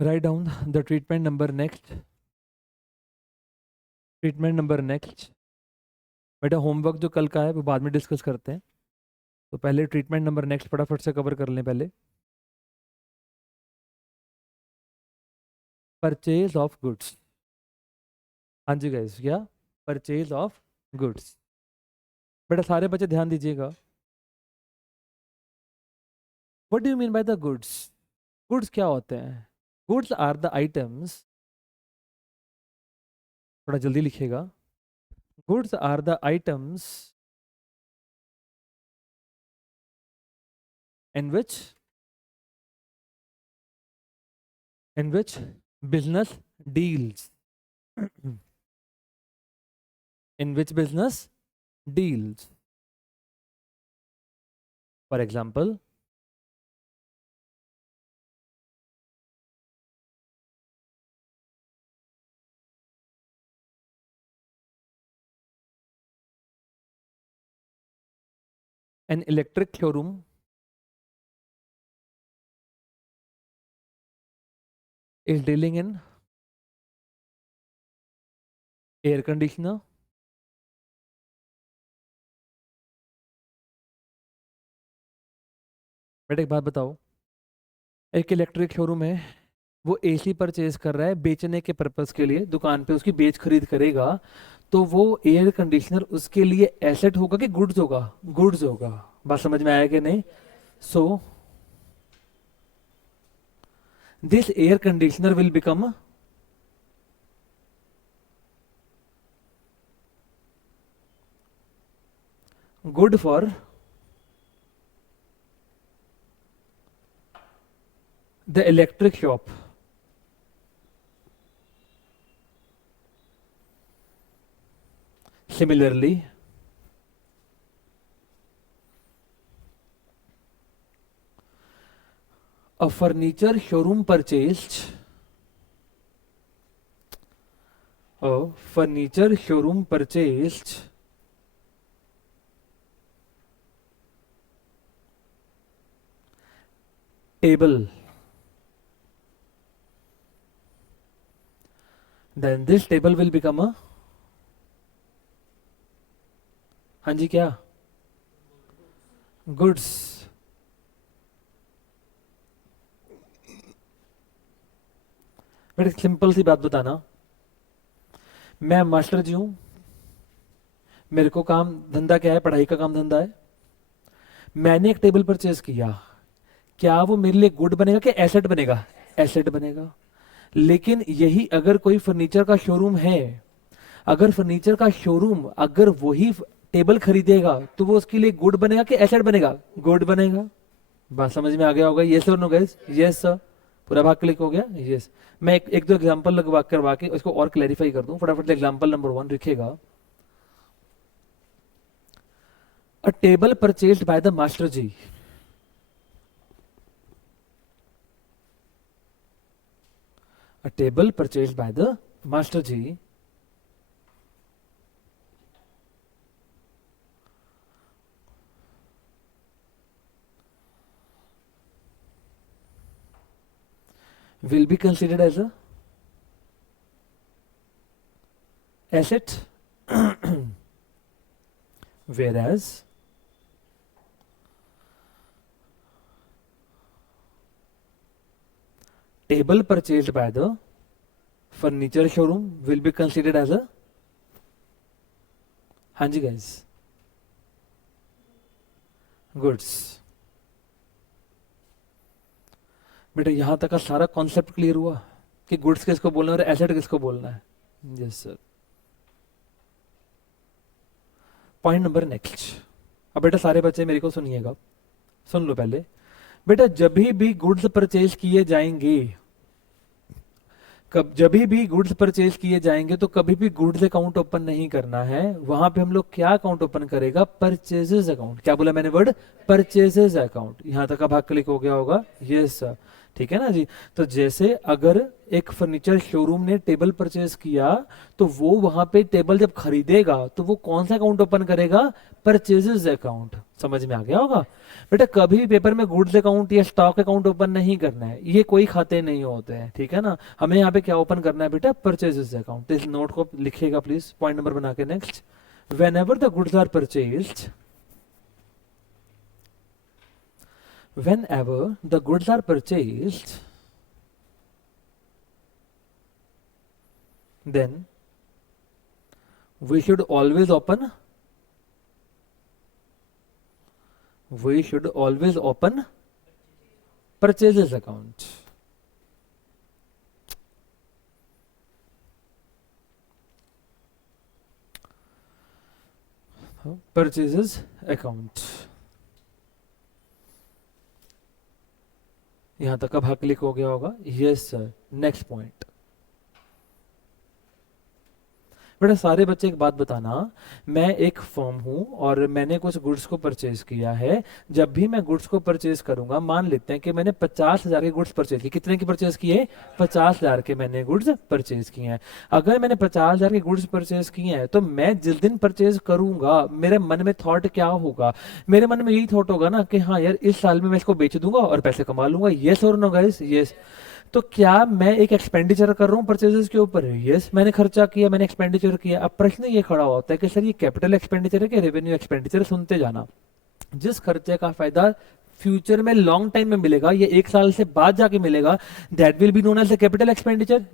Write down the treatment number next. Treatment number next. बेटा homework जो कल का है वो बाद में डिस्कस करते हैं, तो पहले ट्रीटमेंट नंबर नेक्स्ट फटाफट से कवर कर लें पहले। Purchase of goods. हाँ जी गाइस, क्या? Purchase of goods. बेटा सारे बच्चे ध्यान दीजिएगा। What do you mean by the goods? Goods क्या होते हैं? गुड्स आर द आइटम्स, थोड़ा जल्दी लिखिएगा। Goods are the items in which business deals. In which business deals. For example, an electric showroom is dealing in air conditioner, बेटा एक बात बताओ, एक इलेक्ट्रिक शोरूम है, वो एसी परचेज कर रहा है बेचने के पर्पस के लिए, दुकान पे उसकी बेच खरीद करेगा, तो वो एयर कंडीशनर उसके लिए एसेट होगा कि गुड्स होगा? गुड्स होगा। बात समझ में आया कि नहीं? So this air conditioner will become good for the electric shop. Similarly, a furniture showroom purchased table. Then this table will become a, हाँ जी क्या? गुड्स। बड़ी सिंपल सी बात बताना, मैं मास्टर जी हूं, मेरे को काम धंधा क्या है? पढ़ाई का काम धंधा है। मैंने एक टेबल परचेज किया, क्या वो मेरे लिए गुड बनेगा कि एसेट बनेगा? एसेट बनेगा। लेकिन यही अगर कोई फर्नीचर का शोरूम है, अगर फर्नीचर का शोरूम अगर वही टेबल खरीदेगा तो वो उसके लिए गुड बनेगा कि एसेट बनेगा? गुड बनेगा। बात समझ में आ गया होगा? यस और नो गाइस? Yes sir. पूरा भाग क्लिक हो गया? यस। मैं एक दो एग्जांपल लगवा करवा के उसको और क्लैरिफाई कर दूं फटाफट से। एग्जांपल नंबर 1 लिखेगा, a table purchased by the master ji. A table purchased by the master ji will be considered as a asset, whereas table purchased by the furniture showroom will be considered as a, हाँ जी guys, goods। बेटा यहां तक का सारा concept clear हुआ कि goods किसको बोलना है और एसेट किसको बोलना है? Yes sir. Point number next. अब बेटा सारे बच्चे मेरे को सुनिएगा, सुन लो पहले। बेटा जब भी गुड्स परचेज किए जाएंगे, जब भी गुड्स परचेज किए जाएंगे तो कभी भी गुड्स अकाउंट ओपन नहीं करना है। वहां पे हम लोग क्या अकाउंट ओपन करेगा? Purchases account. क्या बोला मैंने वर्ड? Purchases account. यहां तक का भाग क्लिक हो गया होगा? Yes sir. ठीक है ना जी। तो जैसे अगर एक फर्नीचर शोरूम ने टेबल परचेज किया, तो वो वहां पे टेबल जब खरीदेगा तो वो कौन सा अकाउंट ओपन करेगा? Purchases account. समझ में आ गया होगा बेटा। कभी भी पेपर में गुड्स अकाउंट या स्टॉक अकाउंट ओपन नहीं करना है, ये कोई खाते नहीं होते हैं, ठीक है ना। हमें यहाँ पे क्या ओपन करना है बेटा? Purchases account. इस नोट को लिखिएगा प्लीज, पॉइंट नंबर बना के। Next, whenever the goods are purchased, whenever the goods are purchased, then we should always open purchases account. Purchases account. यहां तक अब हाँ क्लिक हो गया होगा। Yes sir. नेक्स्ट पॉइंट बेटा, सारे बच्चे एक बात बताना, मैं एक फर्म हूं और मैंने कुछ गुड्स को परचेज किया है। जब भी मैं गुड्स को परचेज करूंगा, मान लेते हैं कि मैंने 50,000 के गुड्स परचेज किए। कितने की परचेज किए? 50,000 के मैंने गुड्स परचेज किए हैं। अगर मैंने 50,000 के गुड्स परचेज किए हैं, तो मैं जिस दिन परचेज करूंगा, मेरे मन में थॉट क्या होगा? मेरे मन में यही थॉट होगा ना कि हाँ यार, इस साल में मैं इसको बेच दूंगा और पैसे कमा लूंगा। यस और नो गाइस? यस। तो क्या मैं एक एक्सपेंडिचर कर रहा हूँ परचेजेस के ऊपर? यस, मैंने खर्चा किया, मैंने एक्सपेंडिचर किया। अब प्रश्न ये खड़ा होता है कि सर ये कैपिटल एक्सपेंडिचर है कि रेवेन्यू एक्सपेंडिचर? सुनते जाना। जिस खर्चे का फायदा फ्यूचर में लॉन्ग टाइम में मिलेगा, ये एक साल से बाद जाके मिलेगा, that will be known as capital expenditure.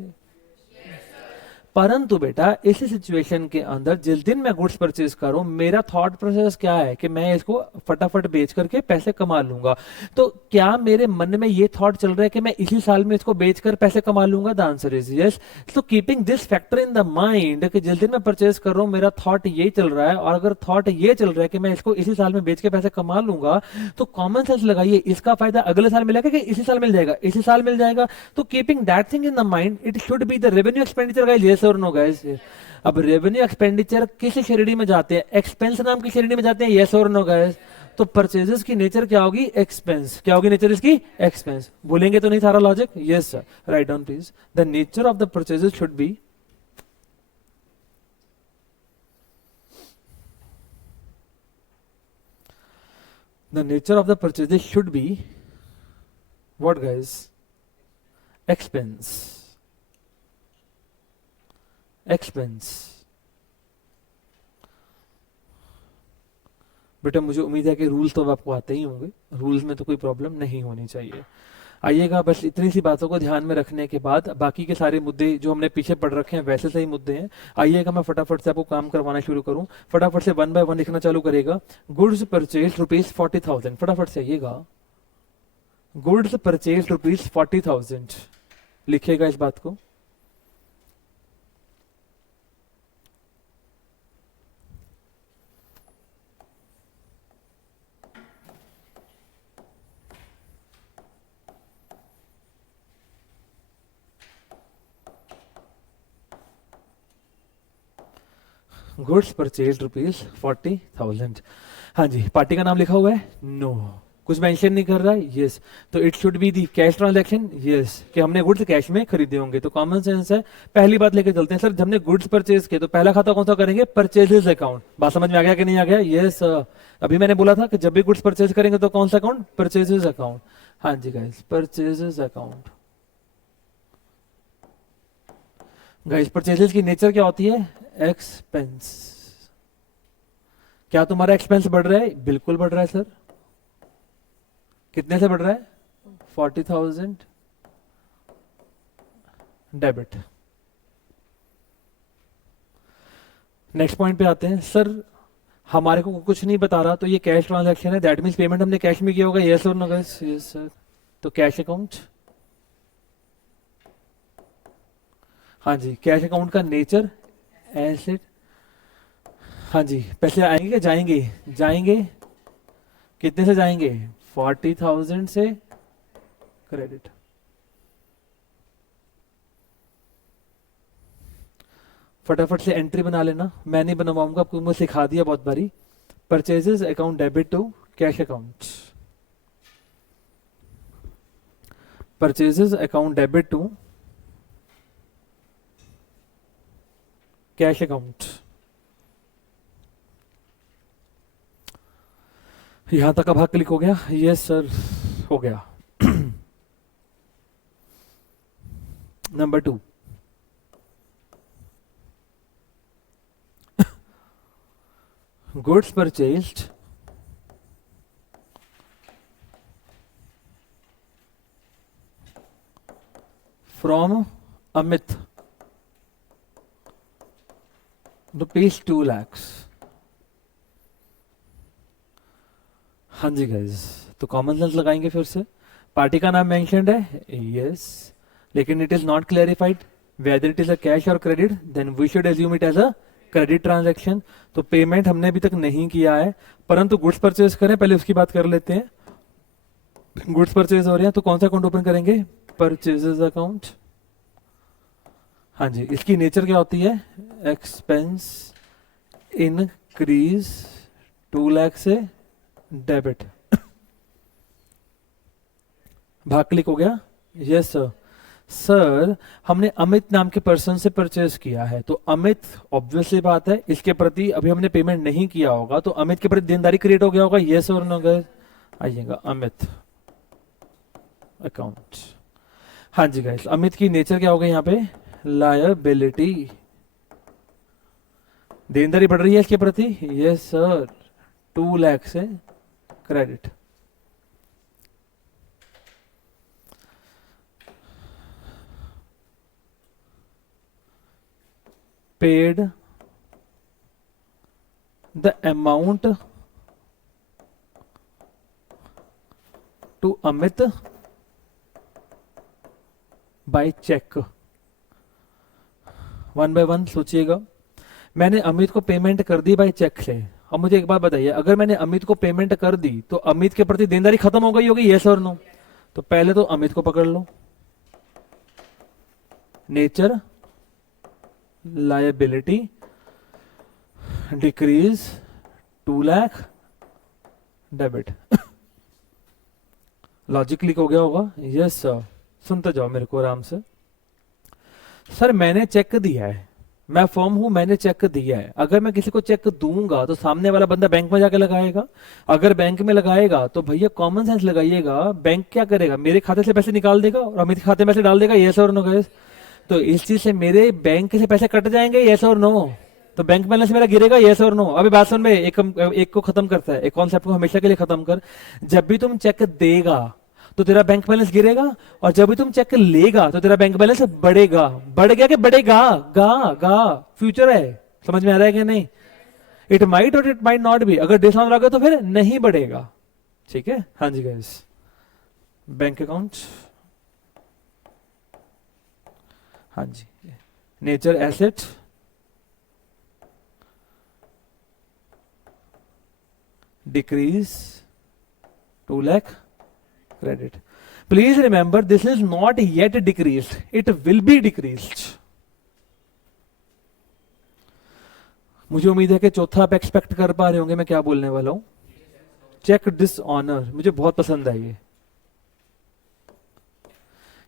परंतु बेटा, इसी सिचुएशन के अंदर जिस दिन मैं गुड्स परचेज करूं, मेरा थॉट प्रोसेस क्या है कि मैं इसको फटाफट बेच करके पैसे कमा लूंगा। तो क्या मेरे मन में ये थॉट चल रहा है कि मैं इसी साल में इसको बेचकर पैसे कमा लूंगा? The answer is yes. तो keeping this factor in the mind कि जिस दिन मैं परचेज कर रहा हूं, मेरा थॉट ये चल रहा है, और अगर थॉट ये चल रहा है कि मैं इसको इसी साल में बेच के पैसे कमा लूंगा, तो कॉमन सेंस लगाइए, इसका फायदा अगले साल मिलेगा कि इसी साल मिल जाएगा? इसी साल मिल जाएगा। तो keeping that thing in the mind, it should be the revenue expenditure guys. Yes और नो गाइस? अब रेवेन्यू एक्सपेंडिचर किस श्रेणी में जाते हैं? एक्सपेंस नाम की श्रेणी में जाते हैं। यस और नो गाइस? तो परचेजेस की नेचर क्या होगी? एक्सपेंस। क्या होगी नेचर इसकी? एक्सपेंस। भूलेंगे तो नहीं सारा logic? Yes sir. Write down please. The nature of the purchases should be what guys? Expense. बेटा मुझे उम्मीद है कि रूल्स तो अब आपको आते ही होंगे, रूल्स में तो कोई प्रॉब्लम नहीं होनी चाहिए। आइएगा, बस इतनी सी बातों को ध्यान में रखने के बाद बाकी के सारे मुद्दे जो हमने पीछे पढ़ रखे हैं वैसे सही मुद्दे हैं। आइएगा, मैं फटाफट से आपको काम करवाना शुरू करूं। फटाफट से 1 बाय 1 लिखना चालू करेगा। Goods purchase ₹40,000। फटाफट से आइएगा। Goods purchase ₹40,000। लिखिएगा इस बात को। Goods purchase ₹40,000। हाँ जी, पार्टी का नाम लिखा हुआ है? नो। कुछ मेंशन नहीं कर रहा है? यस। तो it should be the cash transaction. Yes, कि हमने गुड्स कैश में खरीदे होंगे। तो कॉमन सेंस है, पहली बात लेके चलते हैं। सर हमने गुड्स परचेज किए, तो पहला खाता कौन सा करेंगे? Purchases account. बात समझ में आ गया कि नहीं आ गया? यस। अभी मैंने बोला था कि जब भी गुड्स परचेज करेंगे तो कौन सा अकाउंट? Purchases account. हाँ जी guys, purchases account. Guys, purchases की नेचर क्या होती है? एक्सपेंस। क्या तुम्हारा एक्सपेंस बढ़ रहा है? बिल्कुल बढ़ रहा है सर। कितने से बढ़ रहा है? 40,000 डेबिट। नेक्स्ट पॉइंट पे आते हैं। सर हमारे को कुछ नहीं बता रहा, तो ये कैश ट्रांजैक्शन है, दैट मींस पेमेंट हमने कैश में किया होगा। यस और नो गाइस? Yes sir. तो कैश अकाउंट। हाँ जी, कैश अकाउंट का नेचर एसेट। हाँ जी, पैसे आएंगे क्या? जाएंगे। जाएंगे। कितने से जाएंगे? 40,000 से क्रेडिट। फटाफट से एंट्री बना लेना, मैं नहीं बनवाऊंगा, आपको मुझे सिखा दिया बहुत बारी। Purchases account debit to cash account. Purchases account debit to cash account. यहां तक का भाग क्लिक हो गया? यस सर, हो गया। Number 2, goods purchased from Amit rupees 2 lakhs। हाँ जी गाइज, तो कॉमन सेंस लगाएंगे फिर से। पार्टी का नाम मेंशन्ड है, यस, लेकिन it is not clarified whether it is a cash और credit, then we should assume it as a credit transaction. तो पेमेंट हमने अभी तक नहीं किया है, परंतु गुड्स परचेज करें, पहले उसकी बात कर लेते हैं। गुड्स परचेज हो रहे हैं तो कौन सा अकाउंट ओपन करेंगे? Purchases account. हाँ जी, इसकी नेचर क्या होती है? एक्सपेंस इनक्रीज 2 लाख से डेबिट। भाग क्लिक हो गया? Yes sir. सर हमने अमित नाम के पर्सन से परचेज किया है, तो अमित ऑब्वियसली बात है इसके प्रति अभी हमने पेमेंट नहीं किया होगा, तो अमित के प्रति देनदारी क्रिएट हो गया होगा, यस और नो गाइस? आइएगा अमित अकाउंट। हाँ जी गाइस, अमित की नेचर क्या हो गई यहाँ पे? लायबिलिटी। देनदारी बढ़ रही है इसके प्रति, यस सर, 2 लाख से credit. Paid the amount to Amit by cheque. 1 by 1 सोचिएगा। मैंने अमित को पेमेंट कर दी बाय चेक से। अब मुझे एक बात बताइए, अगर मैंने अमित को पेमेंट कर दी तो अमित के प्रति देनदारी खत्म हो गई होगी, यस और नो? तो पहले तो अमित को पकड़ लो। Nature liability decrease 2 lakh debit. Logic click हो गया होगा? Yes sir. सुनते जाओ मेरे को आराम से। सर मैंने चेक दिया है, मैं फर्म हूं, मैंने चेक दिया है। अगर मैं किसी को चेक दूंगा तो सामने वाला बंदा बैंक में जाके लगाएगा। अगर बैंक में लगाएगा तो भैया कॉमन सेंस लगाइएगा, बैंक क्या करेगा? मेरे खाते से पैसे निकाल देगा और अमित खाते में से डाल देगा, यस और नो गाइस? तो इस चीज से मेरे बैंक से पैसे कट जाएंगे, यस और नो? तो बैंक बैलेंस मेरा गिरेगा, यस और नो? अभी बात सुन में, एक को खत्म करता है, एक कॉन्सेप्ट को हमेशा के लिए खत्म कर। जब भी तुम चेक देगा तो तेरा बैंक बैलेंस गिरेगा, और जब भी तुम चेक लेगा तो तेरा बैंक बैलेंस बढ़ेगा। बढ़ गया कि बढ़ेगा? गा गा फ्यूचर है, समझ में आ रहा है कि नहीं? इट माइट और इट माइट नॉट बी। अगर डिस ऑन लगे तो फिर नहीं बढ़ेगा, ठीक है? हाँ जी गाइस, बैंक अकाउंट। हाँ जी, nature asset decrease 2 lakh credit. Please remember this is not yet decreased, it will be decreased. मुझे उम्मीद है कि चौथा आप एक्सपेक्ट कर पा रहे होंगे मैं क्या बोलने वाला हूं। चेक डिसऑनर मुझे बहुत पसंद है ये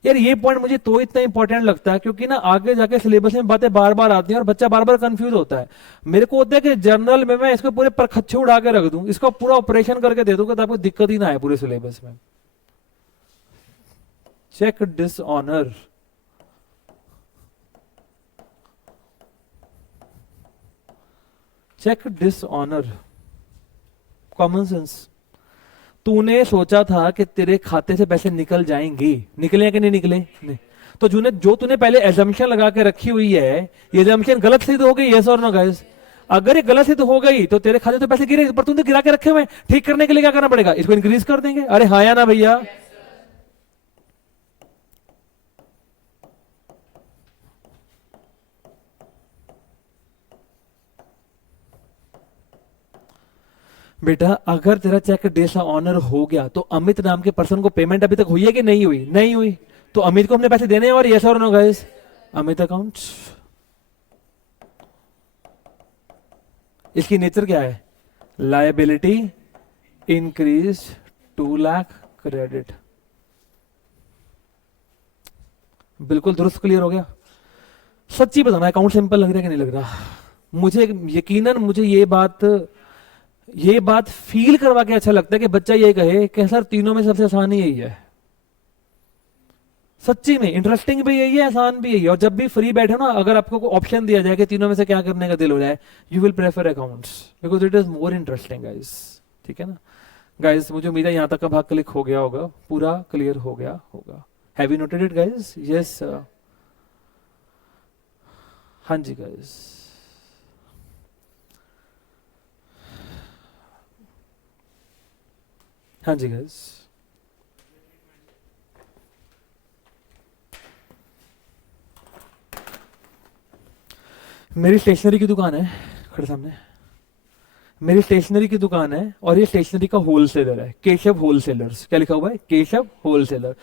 यार। ये पॉइंट मुझे तो इतना इंपॉर्टेंट लगता है क्योंकि ना आगे जाके सिलेबस में बातें बार बार आती हैं और बच्चा बार बार कंफ्यूज होता है। मेरे को होता है कि जर्नल में मैं इसको पूरे परखच्चे उड़ा के रख दूं, इसका पूरा ऑपरेशन करके दे दूं कि आपको दिक्कत ही ना आए पूरे सिलेबस में। Cheque dishonour, cheque dishonour, common sense. तूने सोचा था कि तेरे खाते से पैसे निकल जाएंगे, निकले कि नहीं निकले? नहीं। तो जो तूने पहले एजम्पशन लगा के रखी हुई है, ये एजम्पशन गलत सिद्ध हो गई, यस और नो गाइस? अगर ये गलत सिद्ध हो गई तो तेरे खाते तो पैसे गिरे, पर तूने गिरा के रखे हुए, ठीक करने के लिए क्या करना पड़ेगा? इसको इंक्रीज कर देंगे। अरे हाँ या ना भैया? बेटा अगर तेरा चेक डेसा ऑनर हो गया तो अमित नाम के पर्सन को पेमेंट अभी तक हुई है कि नहीं हुई? नहीं हुई। तो अमित को हमने पैसे देने हैं, और यस और नो गाइस? अमित अकाउंट। इसकी नेचर क्या है? Liability increase 2 lakh credit. बिल्कुल दुरुस्त क्लियर हो गया। सच्ची बताना अकाउंट सिंपल लग रहा है कि नहीं लग रहा? मुझे यकीनन मुझे ये बात फील करवा के अच्छा लगता है कि बच्चा ये कहे कि सर तीनों में सबसे आसान ही यही है। सच्ची में इंटरेस्टिंग भी यही है, आसान भी यही है। और जब भी फ्री बैठे ना, अगर आपको कोई ऑप्शन दिया जाए कि तीनों में से क्या करने का दिल हो जाए, you will prefer accounts because it is more interesting guys. ठीक है ना गाइस? मुझे उम्मीद है यहाँ तक का भाग क्लिक हो गया होगा, पूरा क्लियर हो गया होगा। Have you noted it guys? Yes. हाँ जी गाइस। हाँ जी गाइस। मेरी स्टेशनरी की दुकान है खड़े सामने। मेरी स्टेशनरी की दुकान है और ये स्टेशनरी का होलसेलर है, केशव होलसेलर्स। क्या लिखा हुआ है? केशव होलसेलर।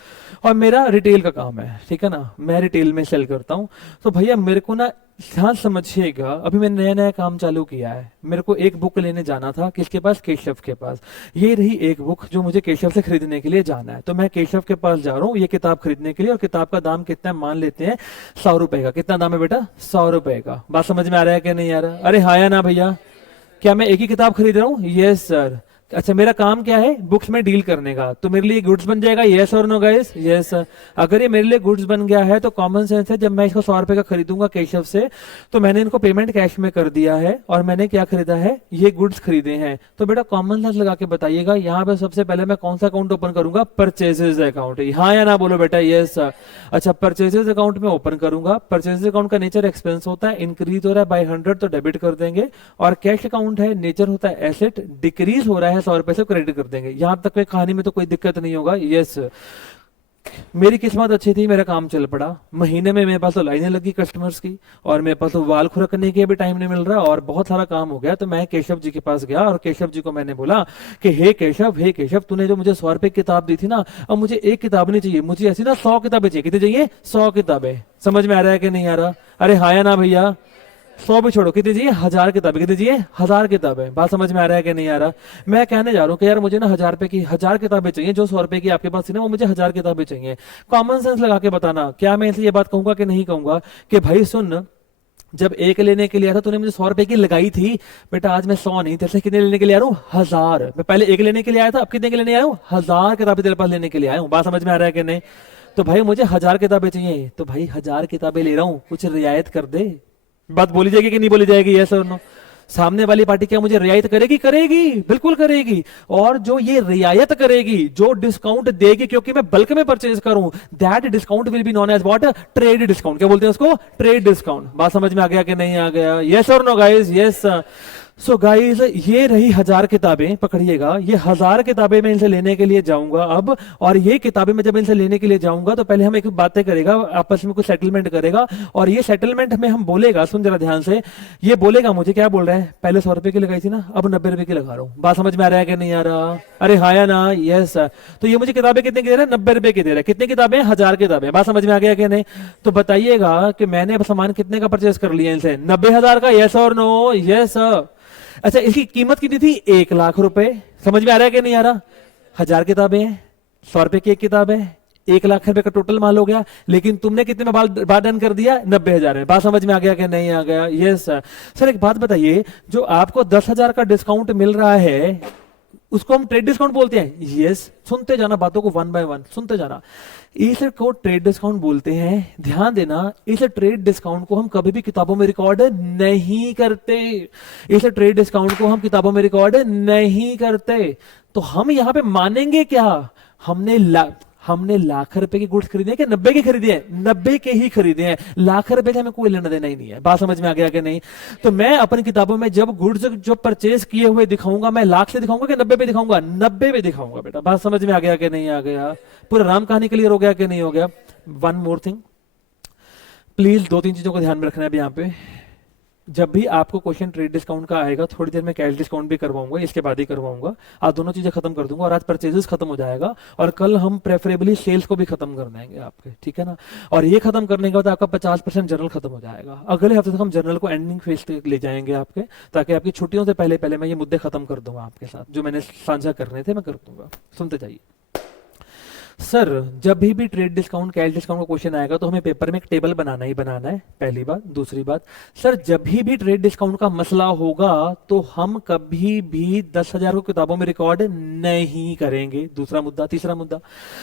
और मेरा रिटेल का काम है, ठीक है ना, मैं रिटेल में सेल करता हूँ। तो भैया मेरे को ना ध्यान समझिएगा, अभी मैंने नया नया काम चालू किया है। मेरे को एक बुक लेने जाना था, किसके पास? केशव के पास। ये रही एक बुक जो मुझे केशव से खरीदने के लिए जाना है। तो मैं केशव के पास जा रहा हूँ ये किताब खरीदने के लिए। और किताब का दाम कितना है? मान लेते हैं 100 रुपए का। कितना दाम है बेटा? 100 रुपए का। बात समझ में आ रहा है कि नहीं आ रहा? अरे हाँ या ना भैया? क्या मैं एक ही किताब खरीद रहा हूँ? Yes sir. अच्छा मेरा काम क्या है? बुक्स में डील करने का। तो मेरे लिए गुड्स बन जाएगा? यस और नो गाइस? Yes sir. अगर ये मेरे लिए गुड्स बन गया है तो कॉमन सेंस है, जब मैं इसको 100 रुपए का खरीदूंगा केशव से, तो मैंने इनको पेमेंट कैश में कर दिया है और मैंने क्या खरीदा है? ये गुड्स खरीदे हैं। तो बेटा कॉमन सेंस लगा के बताइएगा, यहाँ पे सबसे पहले मैं कौन सा अकाउंट ओपन करूंगा? Purchases account. हाँ या ना बोलो बेटा? Yes sir. अच्छा परचेजेस अकाउंट में ओपन करूंगा। परचेजेस अकाउंट का नेचर एक्सपेंस होता है, इंक्रीज हो रहा है बाय 100 तो डेबिट कर देंगे। और कैश अकाउंट है, नेचर होता है एसेट, डिक्रीज हो रहा है 100 रुपए से क्रेडिट कर देंगे। यहां तक में कहानी में तो कोई दिक्कत नहीं होगा। यस मेरी किस्मत अच्छी थी, मेरा काम चल पड़ा। महीने में मेरे पास तो लाइनें लगी कस्टमर्स की, और मेरे पास तो वाल खुरकने के भी टाइम नहीं मिल रहा, और बहुत सारा काम हो गया। तो मैं केशव जी के पास गया और केशव जी को मैंने बोला कि हे केशव तूने जो मुझे 100 रुपए की किताब दी थी ना, अब मुझे एक किताब नहीं चाहिए, मुझे ऐसी ना 100 किताबें चाहिए। कितनी चाहिए? 100 किताबें। समझ में आ रहा है कि नहीं आ रहा? अरे हाँ या ना भैया? 100 भी छोड़ो, कितनी चाहिए? 1000 किताबें। कितनी चाहिए? 1000 किताबें। बात समझ में आ रहा है कि नहीं आ रहा? मैं कहने जा रहा हूँ कि यार मुझे ना 1000 रुपए की 1000 किताबें चाहिए, जो 100 रुपए की आपके पास थी ना, वो मुझे 1000 किताबें चाहिए। कॉमन सेंस लगा के बताना, क्या मैं इसे ये बात कहूंगा कि नहीं कहूंगा कि भाई सुन, जब एक लेने के लिए आया था तूने मुझे 100 रुपए की लगाई थी, बेटा आज मैं 100 नहीं, तेरे से कितने लेने के लिए आ रहा हूँ? 1000। मैं पहले एक लेने के लिए आया था, अब कितने के लेने आया हूँ? 1000 किताबें तेरे पास लेने के लिए आया हूँ। बात समझ में आ रहा है कि नहीं? तो भाई मुझे 1000 किताबें चाहिए, तो भाई 1000 किताबें ले रहा हूँ, कुछ रियायत कर दे। बात बोली जाएगी कि नहीं बोली जाएगी? यस और नो? सामने वाली पार्टी क्या मुझे रियायत करेगी? करेगी, बिल्कुल करेगी। और जो ये रियायत करेगी, जो डिस्काउंट देगी, क्योंकि मैं बल्क में परचेज करूं, that discount will be known as what? Trade discount. क्या बोलते हैं उसको? Trade discount. बात समझ में आ गया कि नहीं आ गया? यस और no guys? Yes. So guys ये रही 1000 किताबें, पकड़िएगा, ये 1000 किताबें मैं इनसे लेने के लिए जाऊंगा अब। और ये किताबें मैं जब इनसे लेने के लिए जाऊंगा तो पहले हम एक बातें करेगा, आपस में कुछ सेटलमेंट करेगा। और ये सेटलमेंट में हम बोलेगा, सुन जरा ध्यान से, ये बोलेगा मुझे क्या बोल रहा है? पहले 100 रुपए की लगाई थी ना, अब 90 रुपए की लगा रहा हूँ। बात समझ में आ रहा है कि नहीं आ रहा? अरे हाँ या ना? यस। तो ये मुझे किताबें कितने की दे रहा है? 90 रुपए की दे रहा है। कितनी किताबें? 1000 किताबें। बात समझ में आ गया कि नहीं? तो बताइएगा कि मैंने अब सामान कितने का परचेस कर लिया इनसे? 90,000 का। यस और नो? यस। अच्छा इसकी कीमत कितनी थी? 1,00,000 रुपए। समझ में आ रहा है कि नहीं आ रहा? 1000 किताबें हैं, 100 रुपए की एक किताब है, 1,00,000 रुपए का टोटल माल हो गया। लेकिन तुमने कितने में बात डन कर दिया? 90,000 में। बात समझ में आ गया कि नहीं आ गया? Yes sir. सर एक बात बताइए, जो आपको 10,000 का डिस्काउंट मिल रहा है उसको हम ट्रेड डिस्काउंट बोलते हैं? यस। सुनते जाना, बातों को वन बाय वन सुनते जाना। इस को ट्रेड डिस्काउंट बोलते हैं। ध्यान देना, इस ट्रेड डिस्काउंट को हम कभी भी किताबों में रिकॉर्ड नहीं करते। इस ट्रेड डिस्काउंट को हम किताबों में रिकॉर्ड नहीं करते। तो हम यहां पे मानेंगे क्या? हमने लाख रुपए के गुड्स खरीदे हैं कि 90 के खरीदे हैं? 90 के ही खरीदे हैं। लाख रुपए से हमें कोई लेना देना ही नहीं है। बात समझ में आ गया कि नहीं? तो मैं अपनी किताबों में जब गुड्स जो परचेज किए हुए दिखाऊंगा, मैं लाख से दिखाऊंगा कि 90 पे दिखाऊंगा? 90 पे दिखाऊंगा बेटा। बात समझ में आ गया कि नहीं आ गया? पूरा राम कहानी क्लियर हो गया कि नहीं हो गया? वन मोर थिंग, प्लीज 2-3 चीजों को ध्यान में रखना है यहाँ पे। जब भी आपको क्वेश्चन ट्रेड डिस्काउंट का आएगा, थोड़ी देर में कैश डिस्काउंट भी करवाऊंगा, इसके बाद ही करवाऊंगा। आज दोनों चीजें खत्म कर दूंगा और आज परचेजेस खत्म हो जाएगा, और कल हम प्रेफरेबली सेल्स को भी खत्म कर देंगे आपके, ठीक है ना? और ये खत्म करने के बाद आपका 50% जर्नल खत्म हो जाएगा। अगले हफ्ते तक हम जर्नल को एंडिंग फेज तक ले जाएंगे आपके, ताकि आपकी छुट्टियों से पहले पहले मैं ये मुद्दे खत्म कर दूंगा आपके साथ, जो मैंने साझा करने थे मैं कर दूंगा। सुनते जाइए। सर जब भी ट्रेड डिस्काउंट कैश डिस्काउंट का क्वेश्चन आएगा तो हमें पेपर में एक टेबल बनाना ही बनाना है, पहली बात। दूसरी बात, सर जब भी ट्रेड डिस्काउंट का मसला होगा तो हम कभी भी 10,000 को किताबों में रिकॉर्ड नहीं करेंगे। दूसरा मुद्दा। तीसरा मुद्दा,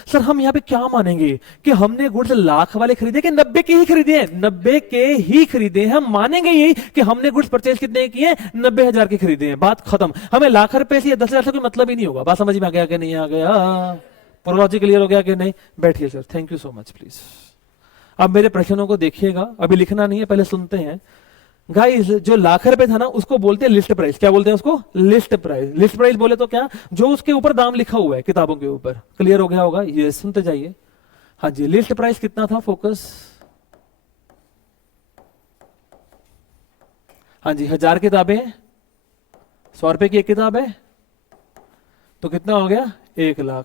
सर हम यहाँ पे क्या मानेंगे कि हमने गुड्स लाख वाले खरीदे कि 90 के ही खरीदे हैं? 90 के ही खरीदे हैं। हम मानेंगे यही कि हमने गुड्स परचेज कितने किए? 90,000 के खरीदे हैं, बात खत्म। हमें लाख रुपए से या 10,000 से कोई मतलब ही नहीं होगा। बात समझ में आ गया कि नहीं आ गया? प्रोलॉजी क्लियर हो गया कि नहीं? बैठिए sir, thank you so much, please. अब मेरे प्रश्नों को देखिएगा, अभी लिखना नहीं है, पहले सुनते हैं। गाइस जो लाख रुपए था ना उसको बोलते हैं लिस्ट प्राइस। क्या बोलते हैं उसको? List price. लिस्ट प्राइस बोले तो क्या? जो उसके ऊपर दाम लिखा हुआ है किताबों के ऊपर। क्लियर हो गया होगा? ये सुनते जाइए। हाँ जी, लिस्ट प्राइस कितना था? फोकस। हाँ जी, 1000 किताबें, 100 रुपए की एक किताब है, तो कितना हो गया? 1,00,000।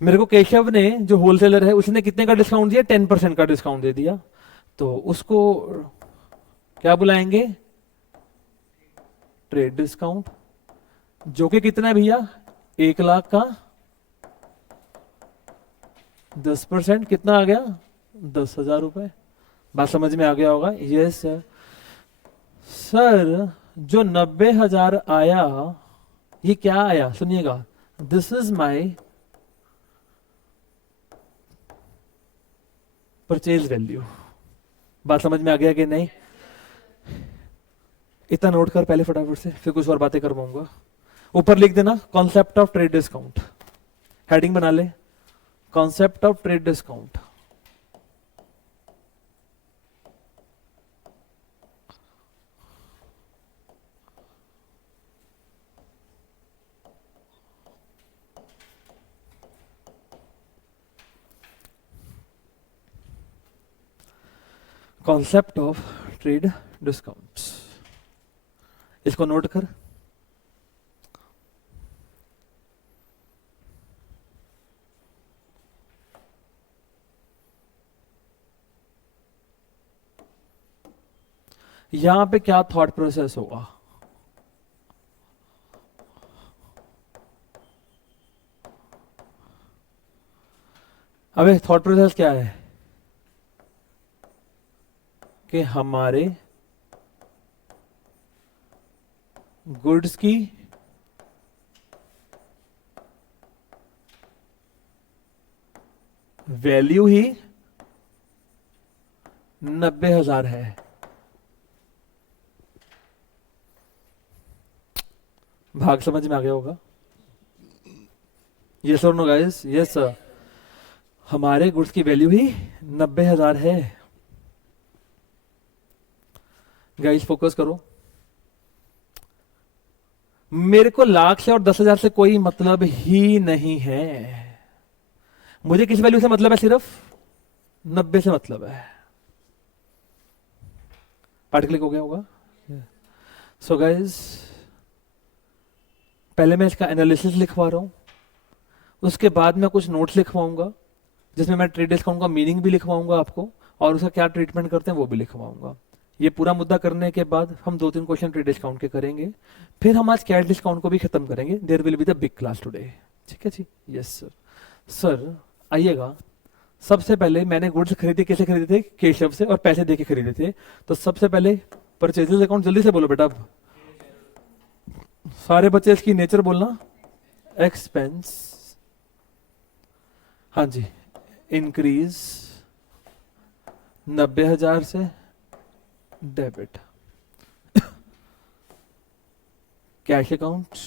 मेरे को केशव ने, जो होलसेलर है, उसने कितने का डिस्काउंट दिया? 10% का डिस्काउंट दे दिया। तो उसको क्या बुलाएंगे? Trade discount. जो कि कितना है भैया? 1,00,000 का 10% कितना आ गया? 10,000 रुपए। बात समझ में आ गया होगा? Yes sir. सर जो 90,000 आया, ये क्या आया? सुनिएगा, this is my purchase value. बात समझ में आ गया कि नहीं? इतना नोट कर पहले फटाफट से, फिर कुछ और बातें करवाऊंगा। ऊपर लिख देना concept of trade discount, heading बना ले, concept of trade discount. Concept of trade discounts, इसको नोट कर। यहां पे क्या थॉट प्रोसेस होगा? अबे थॉट प्रोसेस क्या है? कि हमारे गुड्स की वैल्यू ही 90,000 है। भाग समझ में आ गया होगा? यस और नो गाइस? Yes sir. हमारे गुड्स की वैल्यू ही 90,000 है। गाइस फोकस करो। मेरे को लाख से और 10,000 से कोई मतलब ही नहीं है। मुझे किस वैल्यू से मतलब है? सिर्फ 90 से मतलब है। पार्ट क्लिक हो गया होगा? सो गाइस, पहले मैं इसका एनालिसिस लिखवा रहा हूं, उसके बाद मैं कुछ नोट्स लिखवाऊंगा जिसमें मैं ट्रेड डिस्काउंट का मीनिंग भी लिखवाऊंगा आपको, और उसका क्या ट्रीटमेंट करते हैं वो भी लिखवाऊंगा। ये पूरा मुद्दा करने के बाद हम 2-3 क्वेश्चन ट्रेड डिस्काउंट के करेंगे, फिर हम आज कैश डिस्काउंट को भी खत्म करेंगे। There will be the big class today. ठीक है जी? Yes sir. सर आइएगा, सबसे पहले मैंने गुड्स खरीदे, कैसे खरीदे थे? केशव से, और पैसे देके खरीदे थे। तो सबसे पहले परचेजेस अकाउंट, जल्दी से बोलो बेटा। अब सारे बच्चे इसकी नेचर बोलना। एक्सपेंस, हाँ जी, इंक्रीज 90,000 से debit. Cash account,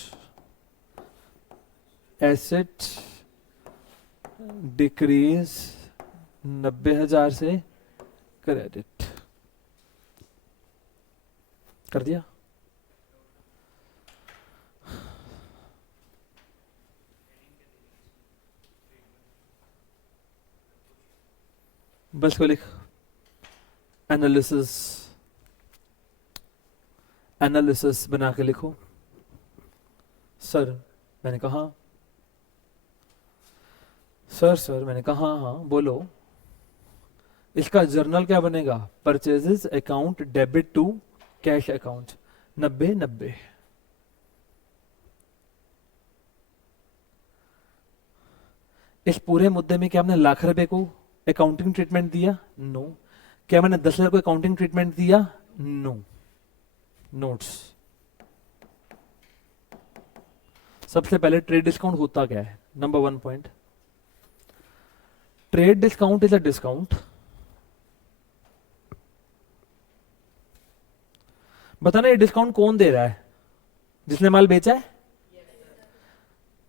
asset decrease 90,000 से क्रेडिट। कर दिया? बस को लिख, एनालिसिस, एनालिसिस बना के लिखो। सर मैंने कहा, सर मैंने कहा, हाँ बोलो। इसका जर्नल क्या बनेगा? Purchases account debit to cash account, 90-90। इस पूरे मुद्दे में क्या हमने लाख रुपए को अकाउंटिंग ट्रीटमेंट दिया? नो। क्या मैंने 10,000 को अकाउंटिंग ट्रीटमेंट दिया? नो। नोट्स। सबसे पहले ट्रेड डिस्काउंट होता क्या है? Number 1 point, trade discount is a discount. बताना ये डिस्काउंट कौन दे रहा है? जिसने माल बेचा है।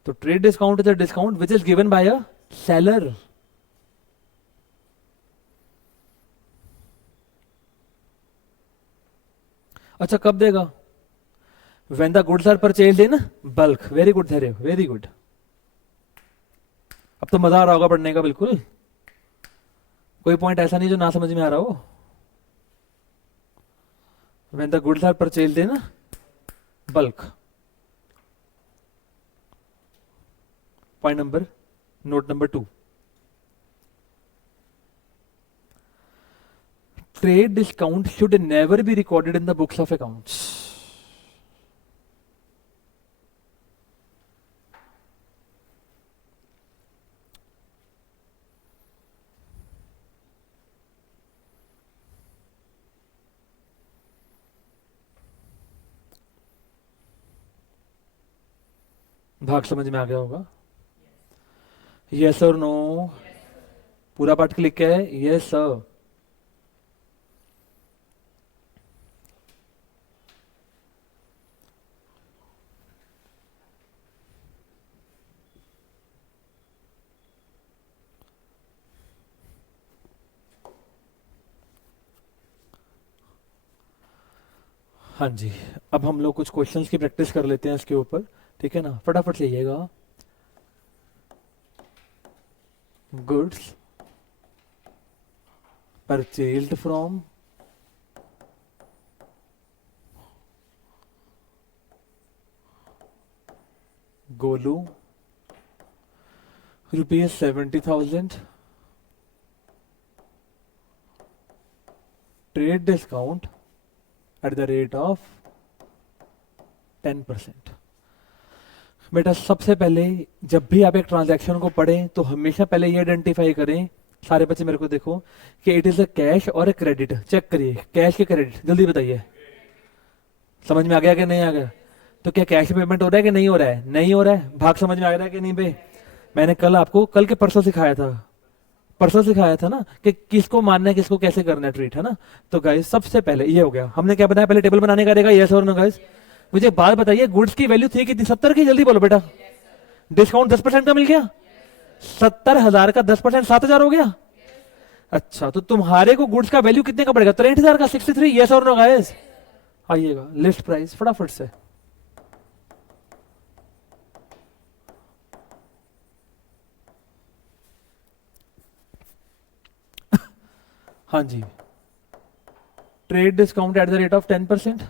तो trade discount is a discount which is given by a seller. अच्छा, कब देगा? When the goods are purchased in bulk. Very good Dhairya, very good. अब तो मजा आ रहा होगा पढ़ने का बिल्कुल। कोई पॉइंट ऐसा नहीं जो ना समझ में आ रहा हो। When the goods are purchased in bulk. Point number, note number 2, trade discount should never be recorded in the books of accounts. भाग समझ में आ गया होगा? यस और नो? पूरा पाठ क्लिक क्या है? Yes sir. हाँ जी, अब हम लोग कुछ क्वेश्चंस की प्रैक्टिस कर लेते हैं इसके ऊपर, ठीक है ना? फटाफट लिखिएगा। Goods purchased from Golu ₹70,000, trade discount at the rate of 10%। बेटा सबसे पहले जब भी आप एक ट्रांजैक्शन को पढ़ें तो हमेशा पहले ये आइडेंटिफाई करें, सारे बच्चे मेरे को देखो, कि इट इज अ कैश और अ क्रेडिट। चेक करिए कैश के क्रेडिट, जल्दी बताइए। समझ में आ गया कि नहीं आ गया? तो क्या कैश पेमेंट हो रहा है कि नहीं हो रहा है? नहीं हो रहा है। भाग समझ में आ रहा है कि नहीं बे? मैंने कल आपको, कल के परसों सिखाया था, परसों सिखाया था ना कि किसको मानना है, किसको कैसे करना है ट्रीट, है ना? तो गाइस सबसे पहले ये हो गया, हमने क्या बनाया? पहले टेबल बनाने का रहेगा, यस और नो गाइस? मुझे एक बात बताइए, गुड्स की वैल्यू थी कितनी? 70 की। जल्दी बोलो बेटा। डिस्काउंट 10% का मिल गया। 70,000 का 10% 7,000 हो गया। अच्छा, तो तुम्हारे को गुड्स का वैल्यू कितने का पड़ेगा? 63,000 का। 63, यस और नो गाइस? आइएगा लिस्ट प्राइस फटाफट से। हाँ जी, trade discount at the rate of 10%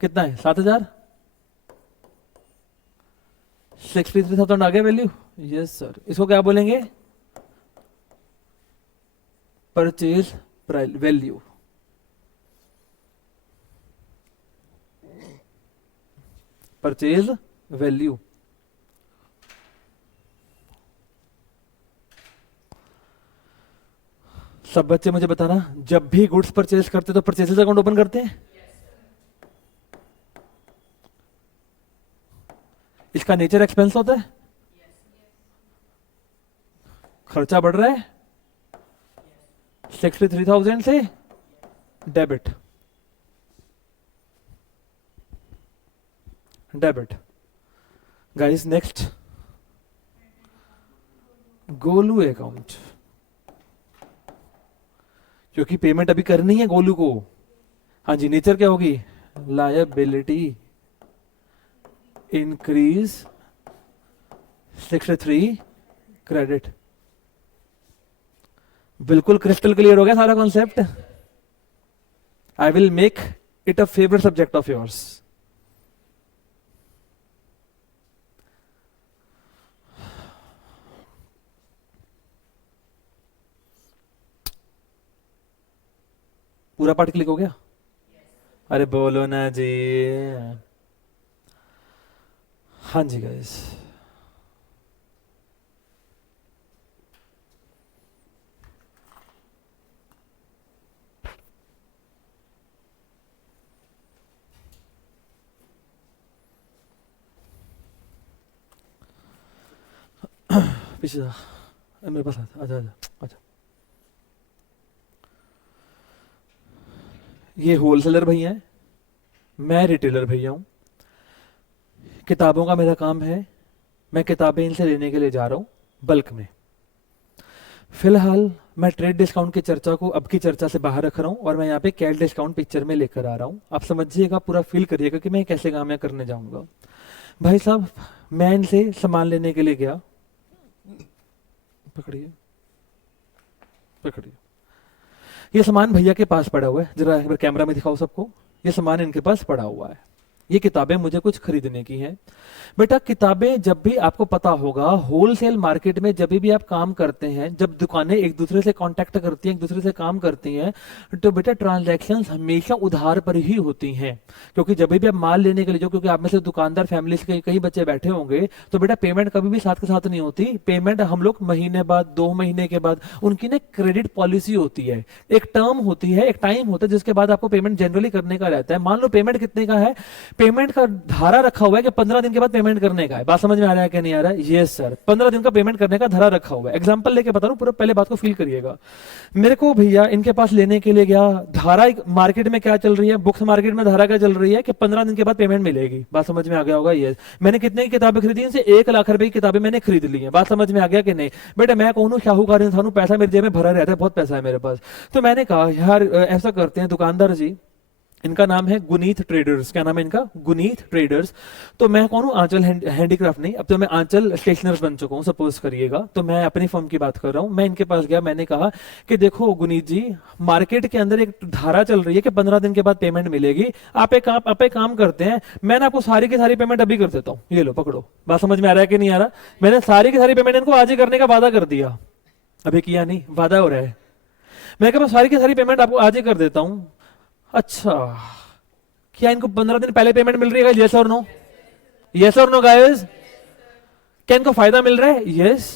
कितना है? 7,000। 63,000 आ गया वैल्यू। Yes sir. इसको क्या बोलेंगे? Purchase value. Purchase value. सब बच्चे मुझे बताना, जब भी गुड्स परचेज करते तो परचेजेस अकाउंट ओपन करते हैं? इसका नेचर एक्सपेंस होता है। खर्चा बढ़ रहा है 63,000 से, debit. Debit. Guys next, Golu account, क्योंकि पेमेंट अभी करनी है गोलू को। हाँ जी, नेचर क्या होगी? Liability increase 63, credit. बिल्कुल क्रिस्टल क्लियर हो गया सारा concept? I will make it a favourite subject of yours. पूरा पार्ट क्लिक हो गया? अरे बोलो ना जी। हाँ जी गाइस, पीछे जा, मेरे पास आजा आजा आजा। ये होलसेलर भैया है, मैं रिटेलर भैया हूं। किताबों का मेरा काम है, मैं किताबें इनसे लेने के लिए जा रहा हूं बल्क में। फिलहाल मैं ट्रेड डिस्काउंट की चर्चा को अब की चर्चा से बाहर रख रहा हूं और मैं यहाँ पे कैश डिस्काउंट पिक्चर में लेकर आ रहा हूं। आप समझिएगा, पूरा फील करिएगा कि मैं कैसे काम करने जाऊंगा। भाई साहब, मैं इनसे सामान लेने के लिए गया, पकड़िए पकड़िए, ये सामान भैया के पास पड़ा हुआ है, जरा एक बार कैमरा में दिखाओ सबको। ये सामान इनके पास पड़ा हुआ है, ये किताबें मुझे कुछ खरीदने की हैं। बेटा किताबें जब भी आपको पता होगा, होलसेल मार्केट में जब भी आप काम करते हैं, जब दुकानें एक दूसरे से कांटेक्ट करती हैं, एक दूसरे से काम करती हैं, तो बेटा ट्रांजैक्शंस हमेशा उधार पर ही होती हैं। क्योंकि जब भी आप माल लेने के लिए, जो क्योंकि आप में से दुकानदार फैमिली से कई बच्चे बैठे होंगे, तो बेटा पेमेंट कभी भी साथ के साथ नहीं होती। पेमेंट हम लोग महीने बाद, 2 महीने के बाद, उनकी ना क्रेडिट पॉलिसी होती है, एक टर्म होती है, एक टाइम होता है जिसके बाद आपको पेमेंट जनरली करने का रहता है। मान लो पेमेंट कितने का है, पेमेंट का धारा रखा हुआ है कि 15 दिन के बाद पेमेंट करने का है। बात समझ में आ रहा है कि नहीं आ रहा है? यस सर, 15 दिन का पेमेंट करने का धारा रखा हुआ है। एग्जांपल लेके बता रहा हूं, पूरा पहले बात को फील करिएगा। मेरे को भैया इनके पास लेने के लिए गया, धारा मार्केट में क्या चल रही है, बुक्स मार्केट में धारा क्या चल रही है कि 15 दिन के बाद पेमेंट मिलेगी। बात समझ में आ गया होगा? यस। मैंने कितने की किताबें खरीदी? इनसे 1 लाख रुपए की किताबें मैंने खरीद ली है। बात समझ में आ गया कि नहीं? बेटा मैं कौन हूं, शाहूकार इंसान हूं, पैसा मेरे जेब में भरा रहता है, बहुत पैसा है मेरे पास। तो मैंने कहा यार ऐसा करते हैं, दुकानदार जी, इनका नाम है गुनीत ट्रेडर्स। क्या नाम है इनका? गुनीत ट्रेडर्स। तो मैं कौन हूं? आंचल हैंडीक्राफ्ट नहीं, अब तो मैं आंचल स्टेशनर्स बन चुका हूं, सपोज करिएगा। तो मैं अपनी फर्म की बात कर रहा हूं। मैं इनके पास गया, मैंने कहा कि देखो गुनीत जी, मार्केट के अंदर एक धारा चल रही है कि 15 दिन के बाद पेमेंट मिलेगी। आप एक काम करते हैं, मैंने आपको सारी की सारी पेमेंट अभी कर देता हूं, ये लो पकड़ो। बात समझ में आ रहा है कि नहीं आ रहा? मैंने सारी की सारी पेमेंट इनको आज ही करने का वादा कर दिया, अभी किया नहीं, वादा हो रहा है। मैं कहा सारी की सारी पेमेंट आपको आज ही कर देता हूं। अच्छा, क्या इनको 15 दिन पहले पेमेंट मिल रही है? यस और नो? यस और नो गाइस? क्या इनको फायदा मिल रहा है? यस।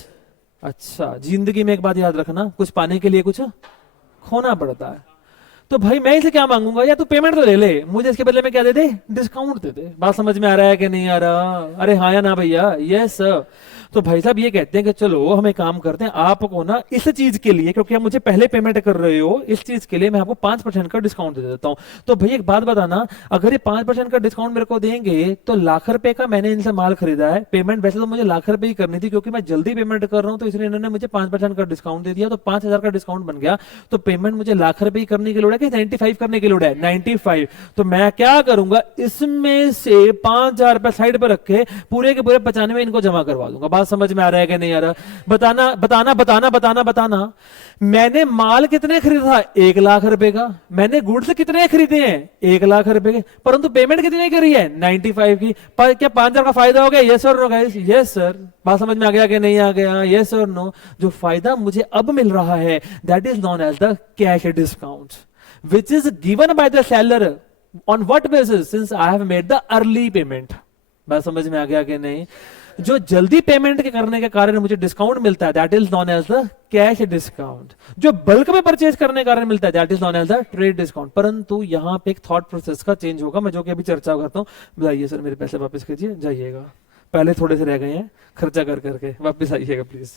अच्छा, जिंदगी में एक बात याद रखना, कुछ पाने के लिए कुछ खोना पड़ता है। तो भाई मैं इसे क्या मांगूंगा, या तू पेमेंट तो ले ले, मुझे इसके बदले में क्या दे दे? डिस्काउंट दे दे। बात समझ में आ रहा है कि नहीं आ रहा? अरे हाँ या ना भैया? यस। तो भाई साहब ये कहते हैं कि चलो हम एक काम करते हैं, आपको ना इस चीज के लिए, क्योंकि आप मुझे पहले पेमेंट कर रहे हो, इस चीज के लिए मैं आपको 5% का डिस्काउंट दे देता हूं। तो भैया एक बात बताना, अगर ये 5% का डिस्काउंट मेरे को देंगे तो लाख रुपए का मैंने इनसे माल खरीदा है, पेमेंट वैसे तो मुझे लाख रुपए ही करनी थी, क्योंकि मैं जल्दी पेमेंट कर रहा हूं, तो इसलिए इन्होंने मुझे 5% का डिस्काउंट दे दिया, तो 5,000 का डिस्काउंट बन गया। तो पेमेंट मुझे लाख रुपए ही करने की लोड़ है कि 95 करने की लोड़ है? 95। तो मैं क्या करूंगा, इसमें से 5,000 रुपए साइड पर रख के पूरे के पूरे 95 इनको जमा करवा दूंगा। बात समझ में आ रहा है कि नहीं आ रहा? बताना बताना बताना बताना बताना। मैंने माल कितने खरीदा था? 1 लाख रुपए का। मैंने गुड्स कितने खरीदे हैं? 1 लाख रुपए के। परंतु पेमेंट कितने करी है? 95 की। पर क्या 5,000 का फायदा हो गया? यस और नो गाइस? Yes sir. बात समझ में आ गया कि नहीं आ गया? यस और नो? जो फायदा मुझे अब मिल रहा है, that is known as the cash discount, which is given by the seller on what basis? Since I have made the early payment. बात समझ में आ गया कि नहीं? जो जल्दी पेमेंट के करने के कारण मुझे डिस्काउंट मिलता है, that is known as the cash discount. जो बल्क में परचेज करने के कारण मिलता है, that is known as the trade discount. परंतु यहां पे एक थॉट प्रोसेस का चेंज होगा, मैं जो कि अभी चर्चा करता हूं। बताइए सर, मेरे पैसे वापस कीजिए, जाइएगा, पहले थोड़े से रह गए हैं, खर्चा कर करके वापस आइएगा प्लीज।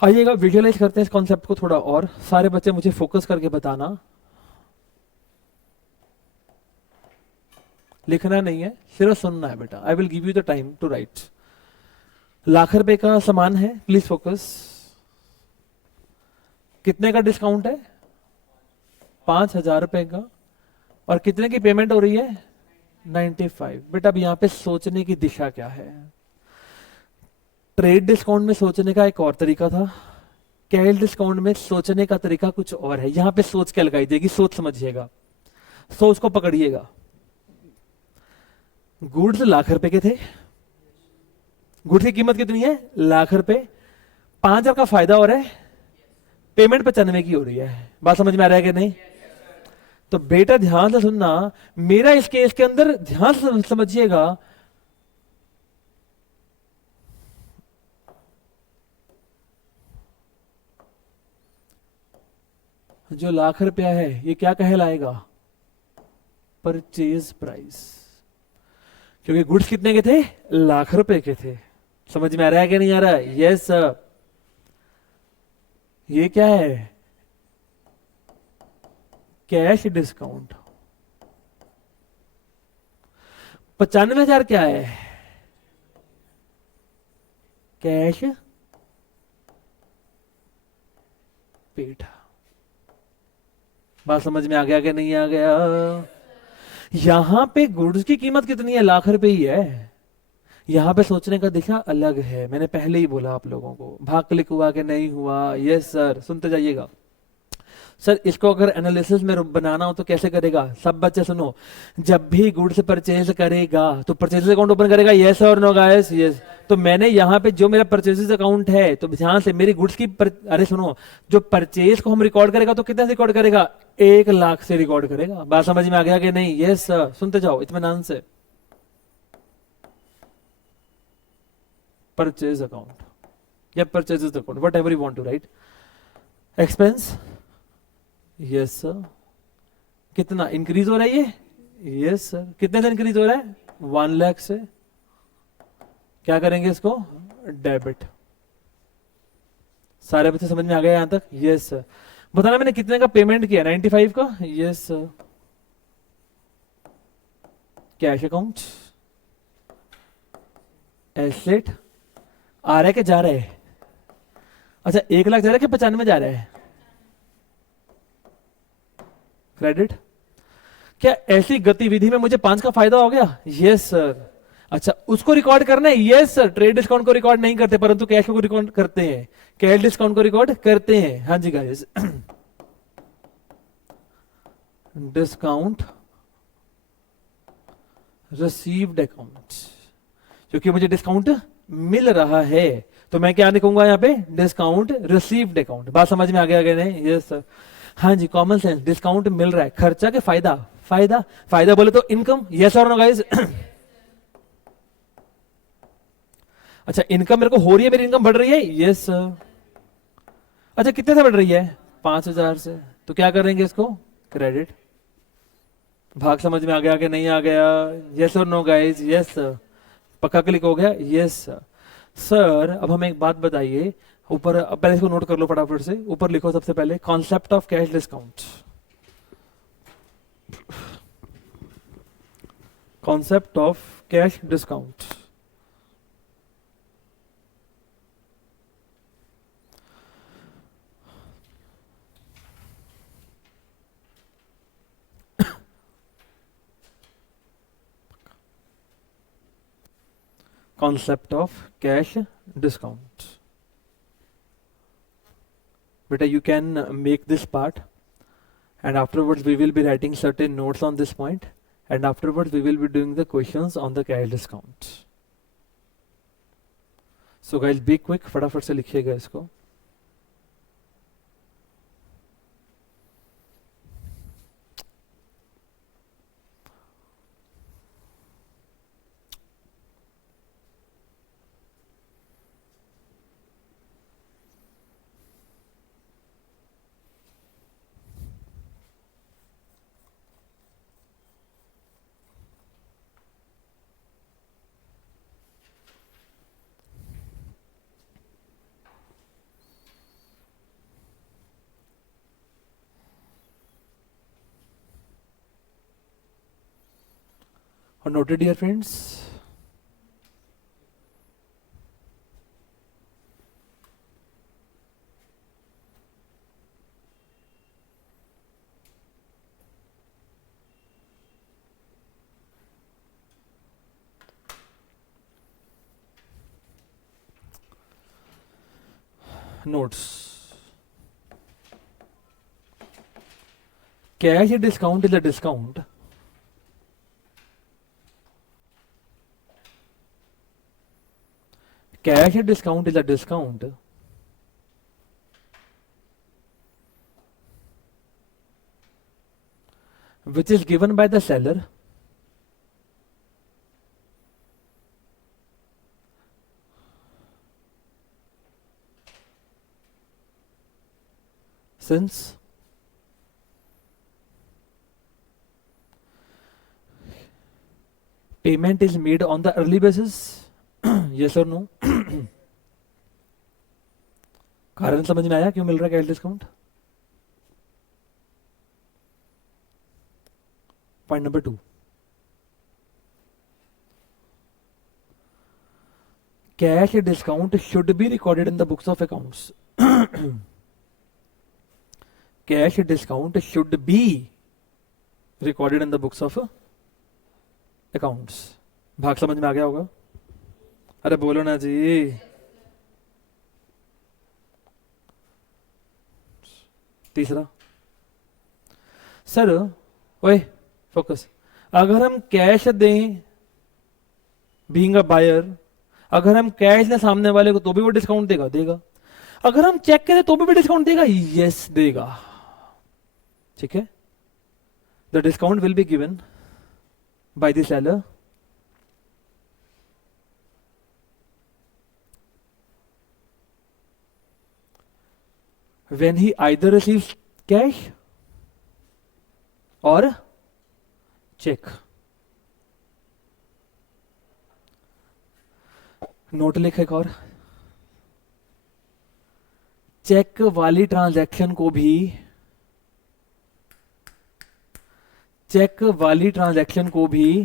आइएगा, विजुअलाइज करते हैं इस कॉन्सेप्ट को थोड़ा और। सारे बच्चे मुझे फोकस करके बताना, लिखना नहीं है, सिर्फ सुनना है बेटा। I will give you the time to write. Lakh रुपए का सामान है, प्लीज फोकस। कितने का डिस्काउंट है? 5,000 रुपए का। और कितने की पेमेंट हो रही है? 95। बेटा अब यहां पे सोचने की दिशा क्या है? ट्रेड डिस्काउंट में सोचने का एक और तरीका था, कैश डिस्काउंट में सोचने का तरीका कुछ और है। यहां पे सोच क्या लगाई जाएगी, सोच समझिएगा, सोच को पकड़िएगा। गुड्स लाख रुपए के थे, गुड्स की कीमत कितनी है? लाख रुपए। 5,000 का फायदा हो रहा है, पेमेंट 95 की हो रही है। बात समझ में आ रहा है कि नहीं? तो बेटा ध्यान से सुनना, मेरा इस केस के अंदर ध्यान से समझिएगा, जो लाख रुपया है ये क्या कहलाएगा? Purchase price. क्योंकि गुड्स कितने के थे? लाख रुपए के थे। समझ में आ रहा है कि नहीं आ रहा है? Yes sir. ये क्या है? Cash discount. 95,000 क्या है? Cash paid. बात समझ में आ गया कि नहीं आ गया? यहां पे गुड्स की कीमत कितनी है? लाख रुपए ही है। यहां पे सोचने का दिशा अलग है, मैंने पहले ही बोला आप लोगों को। भाग क्लिक हुआ कि नहीं हुआ? यस सर, सुनते जाइएगा। सर इसको अगर एनालिसिस में बनाना हो तो कैसे करेगा? सब बच्चे सुनो। जब भी गुड्स परचेज करेगा तो परचेज अकाउंट ओपन करेगा, यस और नो गाइस? यस। तो मैंने यहाँ पे जो मेरा परचेजेस अकाउंट है, तो ध्यान से मेरी गुड्स की अरे सुनो, जो परचेज को हम रिकॉर्ड करेगा तो कितने से रिकॉर्ड करेगा? 1 लाख से रिकॉर्ड करेगा। बात समझ में आ गया कि नहीं? यस सर, सुनते जाओ इत्मीनान से। परचेज अकाउंट या purchases account, whatever you want to write. Expense, yes sir. कितना इंक्रीज हो रहा है ये? Yes sir. कितने से इंक्रीज हो रहा है? 1 लाख से। क्या करेंगे इसको? डेबिट। सारे बच्चे समझ में आ गए यहां तक? Yes sir. बताना मैंने कितने का पेमेंट किया? 95 का। Yes sir. Cash account, asset. आ रहा है कि जा रहा है? अच्छा, 1 लाख जा रहा है कि 95 जा रहा है? क्रेडिट। क्या ऐसी गतिविधि में मुझे 5 का फायदा हो गया? Yes sir. अच्छा, उसको रिकॉर्ड करना है? Yes sir. ट्रेड डिस्काउंट को रिकॉर्ड नहीं करते, परंतु कैश को रिकॉर्ड करते हैं। कैश डिस्काउंट को रिकॉर्ड करते हैं। हाँ जी गाइस। डिस्काउंट रिसीव्ड अकाउंट, क्योंकि मुझे डिस्काउंट मिल रहा है तो मैं क्या लिखूंगा यहाँ पे? Discount received account. बात समझ में आ गया? नहीं? Yes sir. हाँ जी, कॉमन सेंस। डिस्काउंट मिल रहा है, खर्चा के फायदा। फायदा, फायदा बोले तो इनकम। यस और नो गाइस? अच्छा, इनकम मेरे को हो रही है, मेरी इनकम बढ़ रही है? Yes sir. अच्छा, कितने से बढ़ रही है? 5,000 से। तो क्या करेंगे इसको? क्रेडिट। भाग समझ में आ गया कि नहीं आ गया? यस और नो गाइस? Yes sir. पक्का क्लिक हो गया? Yes sir. सर अब हमें एक बात बताइए, ऊपर पहले इसको नोट कर लो फटाफट से। ऊपर लिखो सबसे पहले, concept of cash discount. Concept of cash discount. concept of cash discount. Beta, you can make this part, and afterwards we will be writing certain notes on this point, and afterwards we will be doing the questions on the cash discount. So guys, be quick, फटाफट से लिखिएगा इसको। और noted dear friends? Notes. Cash discount is a discount cash discount is a discount which is given by the seller since payment is made on the early basis। Yes और no? कारण समझ में आया क्यों मिल रहा है cash discount? Point number 2, cash discount should be recorded in the books of accounts. Cash discount should be recorded in the books of accounts. भाग समझ में आ गया होगा? अरे बोलो ना जी. तीसरा, सर ओए फोकस, अगर हम कैश दें बीइंग अ बायर, अगर हम कैश दें सामने वाले को तो भी वो डिस्काउंट देगा? देगा. अगर हम चेक करें तो भी डिस्काउंट देगा? यस देगा. ठीक है. The discount will be given by the seller when he either receives cash or check. Note लिखे एक और, चेक वाली ट्रांजैक्शन को भी, चेक वाली ट्रांजैक्शन को भी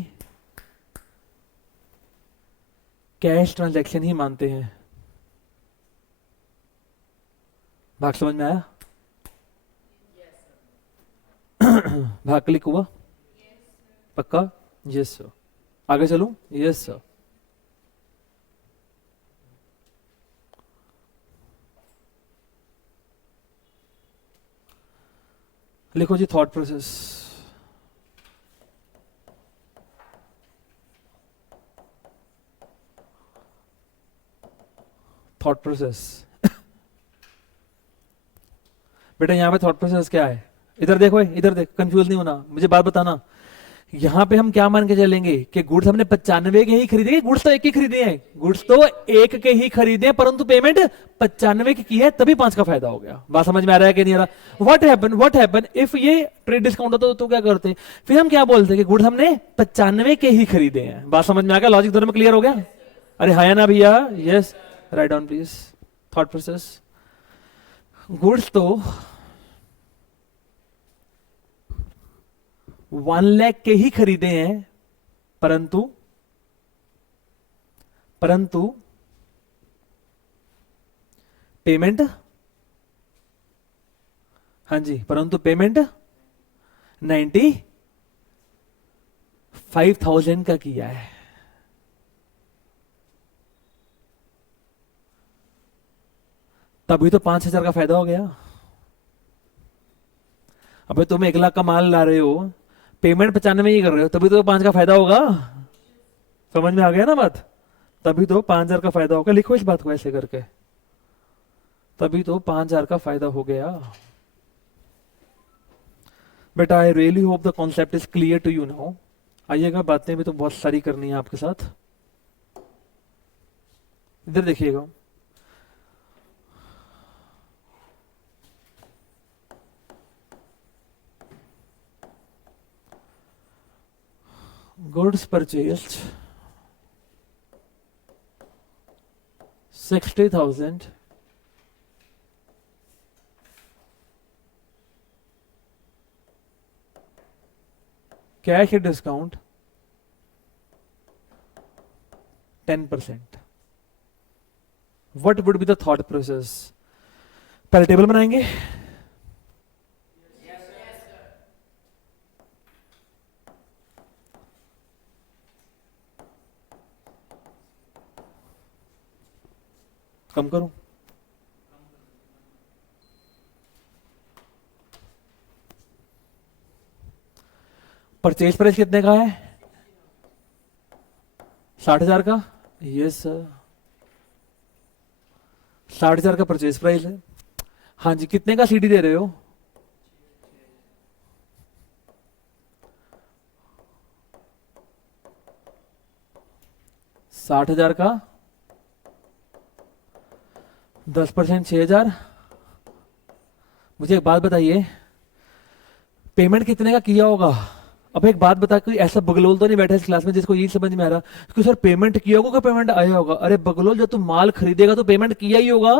कैश ट्रांजैक्शन ही मानते हैं. भाग समझ में आया? भाग क्लिक हुआ? पक्का? Yes sir. आगे चलूं? Yes sir. लिखो जी थॉट प्रोसेस. Thought process. बेटा यहां पे थॉट प्रोसेस क्या है? इधर देखो, इधर देख, कंफ्यूज नहीं होना, मुझे बात बताना. यहां पे हम क्या मान के चलेंगे कि गुड्स हमने 95 के ही खरीदे? गुड्स तो एक ही खरीदे हैं, गुड्स तो एक के ही खरीदे हैं, परंतु पेमेंट 95 की है, तभी 5 का फायदा हो गया. बात समझ में आ रहा है कि नहीं आ रहा? व्हाट हैपन इफ ये ट्रेड डिस्काउंट होता तो क्या करते? फिर हम क्या बोलते कि गुड्स हमने 95 के ही खरीदे हैं. बात समझ में आ गया? लॉजिक दोनों में क्लियर हो गया? अरे हाँ या ना भैया? Yes. Write down please. Thought process. Goods तो 1 लाख के ही खरीदे हैं, परंतु पेमेंट, हाँ जी, परंतु पेमेंट 95,000 का किया है. तभी तो 5,000 का फायदा हो गया. अबे तुम 1 लाख का माल ला रहे हो, पेमेंट 95 ही कर रहे हो, तभी तो 5 का फायदा होगा. समझ में आ गया ना बात? तभी तो 5,000 का फायदा होगा. लिखो इस बात को ऐसे करके, तभी तो 5,000 का फायदा हो गया. बेटा I really hope the concept is clear to you now. आइएगा, बातें भी तो बहुत सारी करनी है आपके साथ. इधर देखिएगा, goods purchased 60,000, cash discount 10%. What would be the thought process? पहले टेबल बनाएंगे. कम करूं? परचेज प्राइस कितने का है? 60,000 का. Yes sir. 60,000 का परचेज प्राइस है. हाँ जी, कितने का सीडी दे रहे हो? 60,000 का 10% 6,000. मुझे एक बात बताइए, पेमेंट कितने का किया होगा? अब एक बात बता, कोई ऐसा बगलोल तो नहीं बैठा इस क्लास में जिसको ये समझ में आ रहा कि सर पेमेंट किया होगा, पेमेंट आया होगा? अरे बगलोल, जब तुम माल खरीदेगा तो पेमेंट किया ही होगा।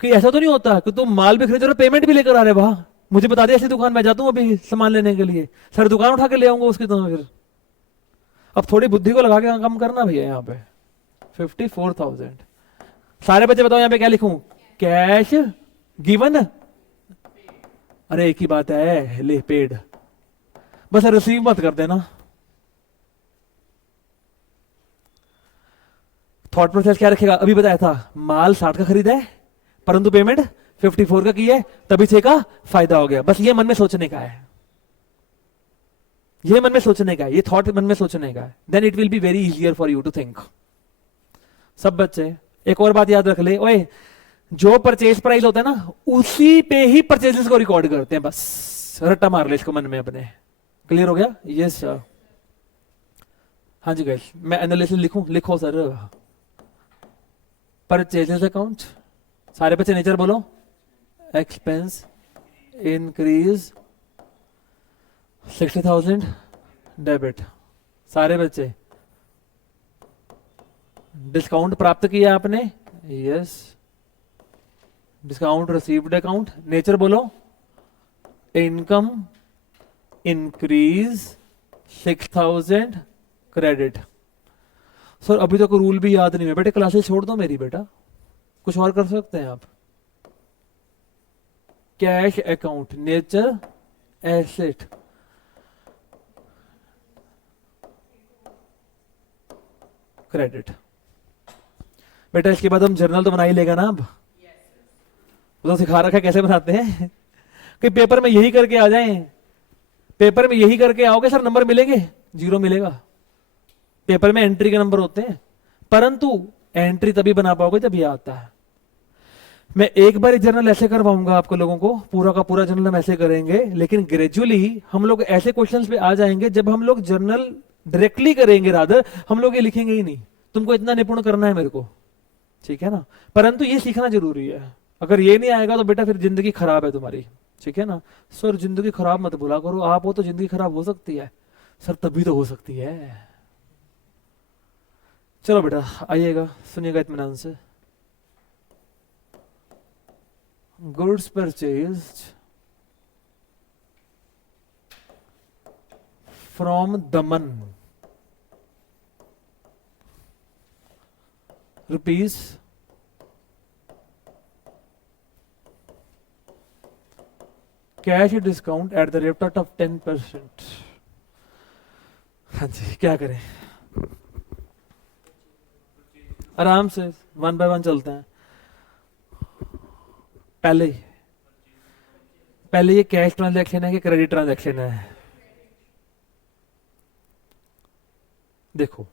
कि ऐसा तो नहीं होता कि तुम माल भी खरीदो और पेमेंट भी लेकर आ रहे, वाह मुझे बता दे ऐसी दुकान में जाता हूँ अभी सामान लेने के लिए, सर दुकान उठा के ले आऊंगा उसकी तो फिर। अब थोड़ी बुद्धि को लगा के कम करना भैया। यहाँ पे 54,000। सारे बच्चे बताओ यहाँ पे क्या लिखूं? Cash given. अरे एक ही बात है, ले पेड, बस रिसीव मत कर देना। थॉट प्रोसेस क्या रखेगा? अभी बताया था माल 60 का खरीदा है परंतु पेमेंट 54 का की है, तभी 6 का फायदा हो गया। बस ये मन में सोचने का है, ये मन में सोचने का है, ये थॉट मन में सोचने का है। Then it will be very easier for you to think. सब बच्चे एक और बात याद रख ले, ओए जो परचेज प्राइस होता है ना उसी पे ही परचेजेस को रिकॉर्ड करते हैं, बस रट्टा मार ले इसको मन में अपने। क्लियर हो गया? Yes sir. हाँ जी गाइस, मैं एनालिसिस लिखूं? लिखो सर। परचेजेस अकाउंट, सारे बच्चे नेचर बोलो। Expense increase 60,000 debit. सारे बच्चे डिस्काउंट प्राप्त किया आपने? Yes. Discount received account, nature बोलो। Income increase 6,000 credit. सर अभी तक रूल भी याद नहीं है बेटे, क्लासेस छोड़ दो मेरी बेटा, कुछ और कर सकते हैं आप। Cash account, nature asset, credit. बेटा इसके बाद हम जर्नल तो बना ही लेगा ना अब? वो तो सिखा रखा है कैसे बनाते हैं कि पेपर में यही करके आ जाएं, पेपर में यही करके आओगे सर नंबर मिलेंगे? 0 मिलेगा। पेपर में एंट्री के नंबर होते हैं, परंतु एंट्री तभी बना पाओगे जब ये आता है। मैं एक बार जर्नल ऐसे करवाऊंगा आपको लोगों को, पूरा का पूरा जर्नल हम ऐसे करेंगे, लेकिन ग्रेजुअली हम लोग ऐसे क्वेश्चंस पे आ जाएंगे जब हम लोग जर्नल डायरेक्टली करेंगे, रादर हम लोग ये लिखेंगे ही नहीं। तुमको इतना निपुण करना है मेरे को, ठीक है ना? परंतु ये सीखना जरूरी है। अगर ये नहीं आएगा तो बेटा फिर जिंदगी खराब है तुम्हारी, ठीक है ना? सर जिंदगी खराब मत बोला करो, आप हो तो जिंदगी खराब हो सकती है। सर तभी तो हो सकती है। चलो बेटा आइएगा, सुनिएगा इत्मीनान से। Goods purchased from Daman rupees cash discount at the rate of 10%। हाँ जी, क्या करें? आराम से 1 बाय 1 चलते हैं। पहले ये कैश ट्रांजैक्शन है कि क्रेडिट ट्रांजैक्शन है? देखो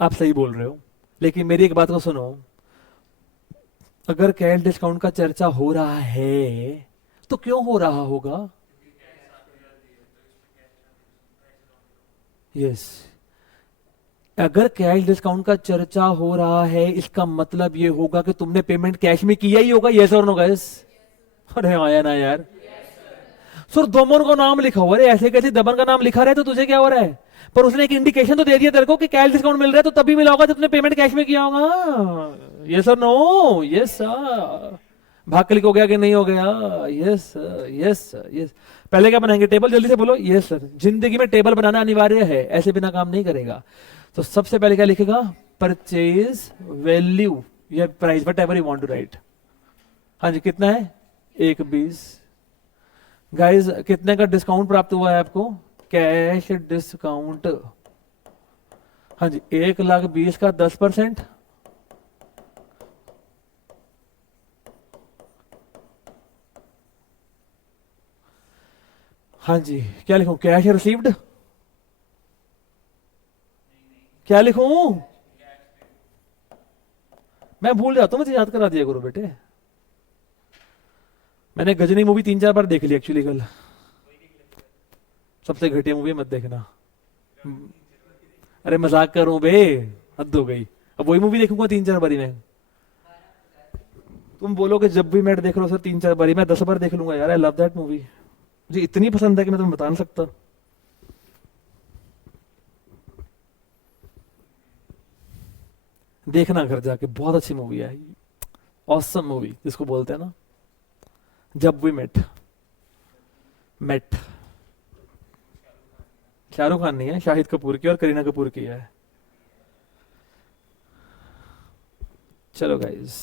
आप सही बोल रहे हो, लेकिन मेरी एक बात को सुनो। अगर कैश डिस्काउंट का चर्चा हो रहा है तो क्यों हो रहा होगा? यस, अगर कैश डिस्काउंट का चर्चा हो रहा है इसका मतलब ये होगा कि तुमने पेमेंट कैश में किया ही होगा। यस और नो गाइस? अरे आया ना यार। सर दमन का नाम लिखा हुआ है, ऐसे कैसे दमन का नाम लिखा रहा है तो तुझे क्या हो रहा है? पर उसने एक इंडिकेशन तो दे दिया तेरे को कि कैश डिस्काउंट मिल रहा है, तो तभी मिला होगा जब तुमने पेमेंट कैश में किया होगा। यस और नो? Yes sir. भाग क्लिक हो गया कि नहीं हो गया? Yes yes yes. पहले क्या बनाएंगे? टेबल, जल्दी से बोलो। Yes sir. जिंदगी में टेबल बनाना अनिवार्य है, ऐसे बिना काम नहीं करेगा। तो सबसे पहले क्या लिखेगा? परचेज वैल्यू या price, whatever you want to write. हाँ जी, कितना है? 1,20। गाइस कितने का डिस्काउंट प्राप्त हुआ है आपको? कैश डिस्काउंट, हाँ जी 1,20,000 का 10%। हाँ जी, क्या लिखूं? Cash received? क्या लिखूं? मैं भूल जाता हूं, मुझे याद करा दिया करो बेटे। मैंने गजनी मूवी 3-4 बार देख ली एक्चुअली कल। सबसे घटिया मूवी मत देखना। अरे मजाक करूं बे, हद हो गई। अब वही मूवी देखूंगा 3-4 बारी में? तुम बोलोगे जब भी मैं देख रहा हूं सर 3-4 बारी, मैं 10 बार देख लूंगा यार। I love that movie. मुझे इतनी पसंद है कि मैं तुम्हें बता नहीं सकता। देखना घर जाके, बहुत अच्छी मूवी है, ऑसम मूवी जिसको बोलते हैं ना, जब we met. Met Shahrukh Khan नहीं है, शाहिद कपूर की और करीना कपूर की है। चलो गाइस,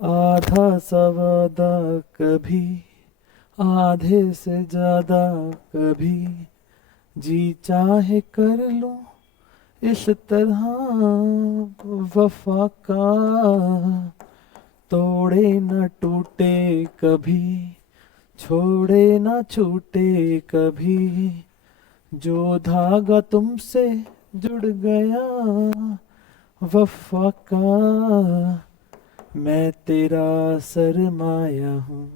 आधा सा वादा कभी, आधे से ज्यादा कभी, जी चाहे कर लूं इस तरह वफा का, तोड़े न टूटे कभी, छोड़े न छूटे कभी, जो धागा तुमसे जुड़ गया वफा का, मैं तेरा सरमाया हूँ,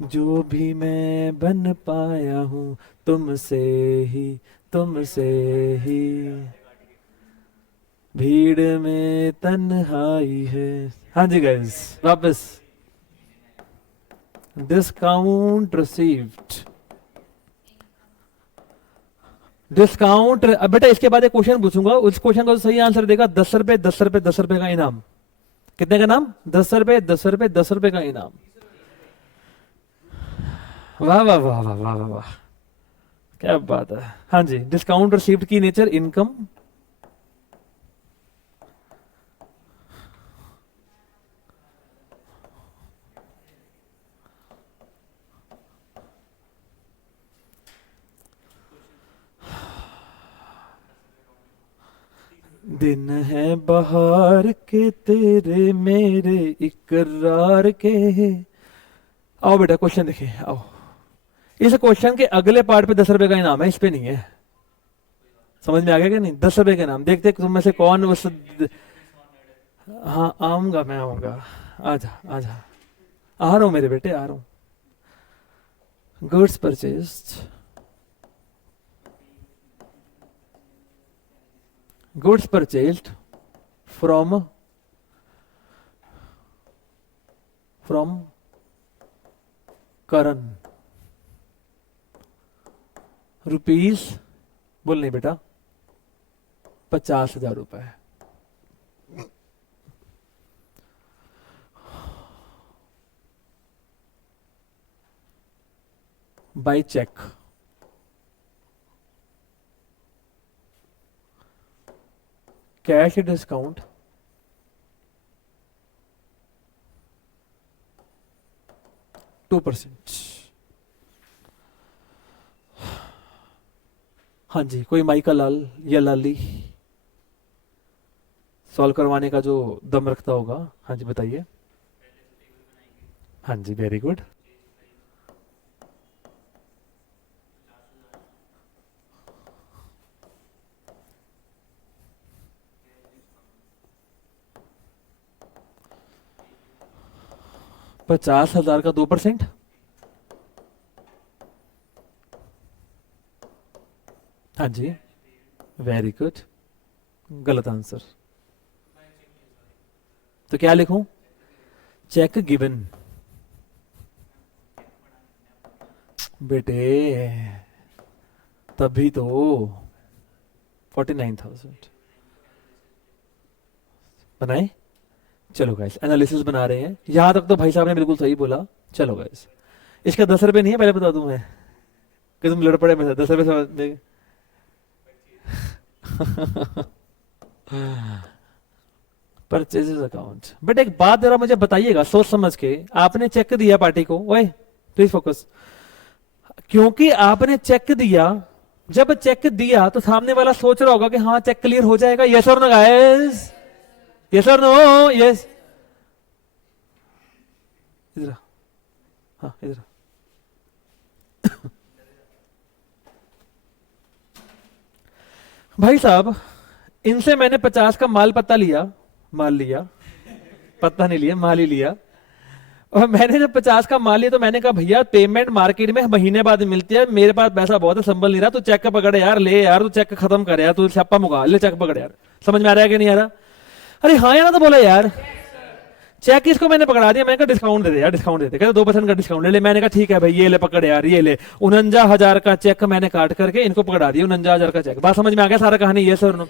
जो भी मैं बन पाया हूँ तुमसे ही, तुमसे ही, भीड़ में तन्हाई है। हाँ जी गाइस, वापस। Discount received, discount. अब बेटा इसके बाद एक क्वेश्चन पूछूंगा, उस क्वेश्चन का सही आंसर देगा 10 रुपए 10 रुपए 10 रुपए का इनाम। कितने का नाम? 10 रुपए 10 रुपए 10 रुपए का इनाम। वाह वाह वाह वाह वाह वाह वाह, क्या बात है। हाँ जी, डिस्काउंट रिसीव्ड की नेचर इनकम, दिन है बहार के तेरे मेरे इकरार के। आओ बेटा क्वेश्चन देखिए, आओ। इस क्वेश्चन के अगले पार्ट पे 10 रुपए का इनाम है, इस पे नहीं है। समझ में आ गया क्या नहीं? 10 रुपए का इनाम। देखते तुम में से कौन उस। हाँ आऊंगा, मैं आऊंगा। आजा आजा, आ रहा हूं मेरे बेटे, आ रहा हूं। Goods purchased, goods purchased from, from Karan, rupees, बोल नहीं बेटा, 50,000 रुपए। By cheque, cash discount 2%। हाँ जी, कोई माई का लाल या लाली सॉल्व करवाने का जो दम रखता होगा, हाँ जी बताइए। हाँ जी, वेरी गुड। $50,000 का 2%। हाँ जी, वेरी गुड, गलत आंसर। तो क्या लिखूं? Cheque given. बेटे तभी तो 49,000 बनाए। चलो गाइस, एनालिसिस बना रहे हैं, यहां तक तो भाई साहब ने बिल्कुल सही बोला। चलो गाइस, इसका 10 रुपए नहीं है, पहले बता दूं मैं कि तुम लड़ पड़े मेरे 10 रुपए समझ। Purchases account. बट एक बात जरा मुझे बताइएगा सोच समझ के, आपने चेक दिया पार्टी को, ओए प्लीज फोकस, क्योंकि आपने चेक दिया, जब चेक दिया तो सामने वाला सोच रहा होगा कि हाँ चेक क्लियर हो जाएगा। यस और नो गाइस? यस और नो? यस। इधर, हाँ इधर। भाई साहब, इनसे मैंने 50 का माल पत्ता लिया, माल लिया, पत्ता नहीं लिया, माल ही लिया। और मैंने जब 50 का माल लिया तो मैंने कहा भैया पेमेंट मार्केट में महीने बाद मिलती है, मेरे पास पैसा बहुत है, संभल नहीं रहा, तू चेक पकड़ यार, ले यार, तू चेक खत्म कर यार, तू छापा मुका ले, चेक पकड़ यार। समझ में आ रहा है कि नहीं आ रहा? अरे हाँ या ना तो बोला यार। चेक इसको मैंने पकड़ा दिया, मैंने कहा डिस्काउंट दे दे यार, डिस्काउंट दे दे, कहते 2% का डिस्काउंट ले ले। मैंने कहा ठीक है भाई, ये ले पकड़ यार, ये ले 49,000 का चेक मैंने काट करके इनको पकड़ा दिया, 49,000 का चेक। बात समझ में आ गया सारा कहानी? ये सर,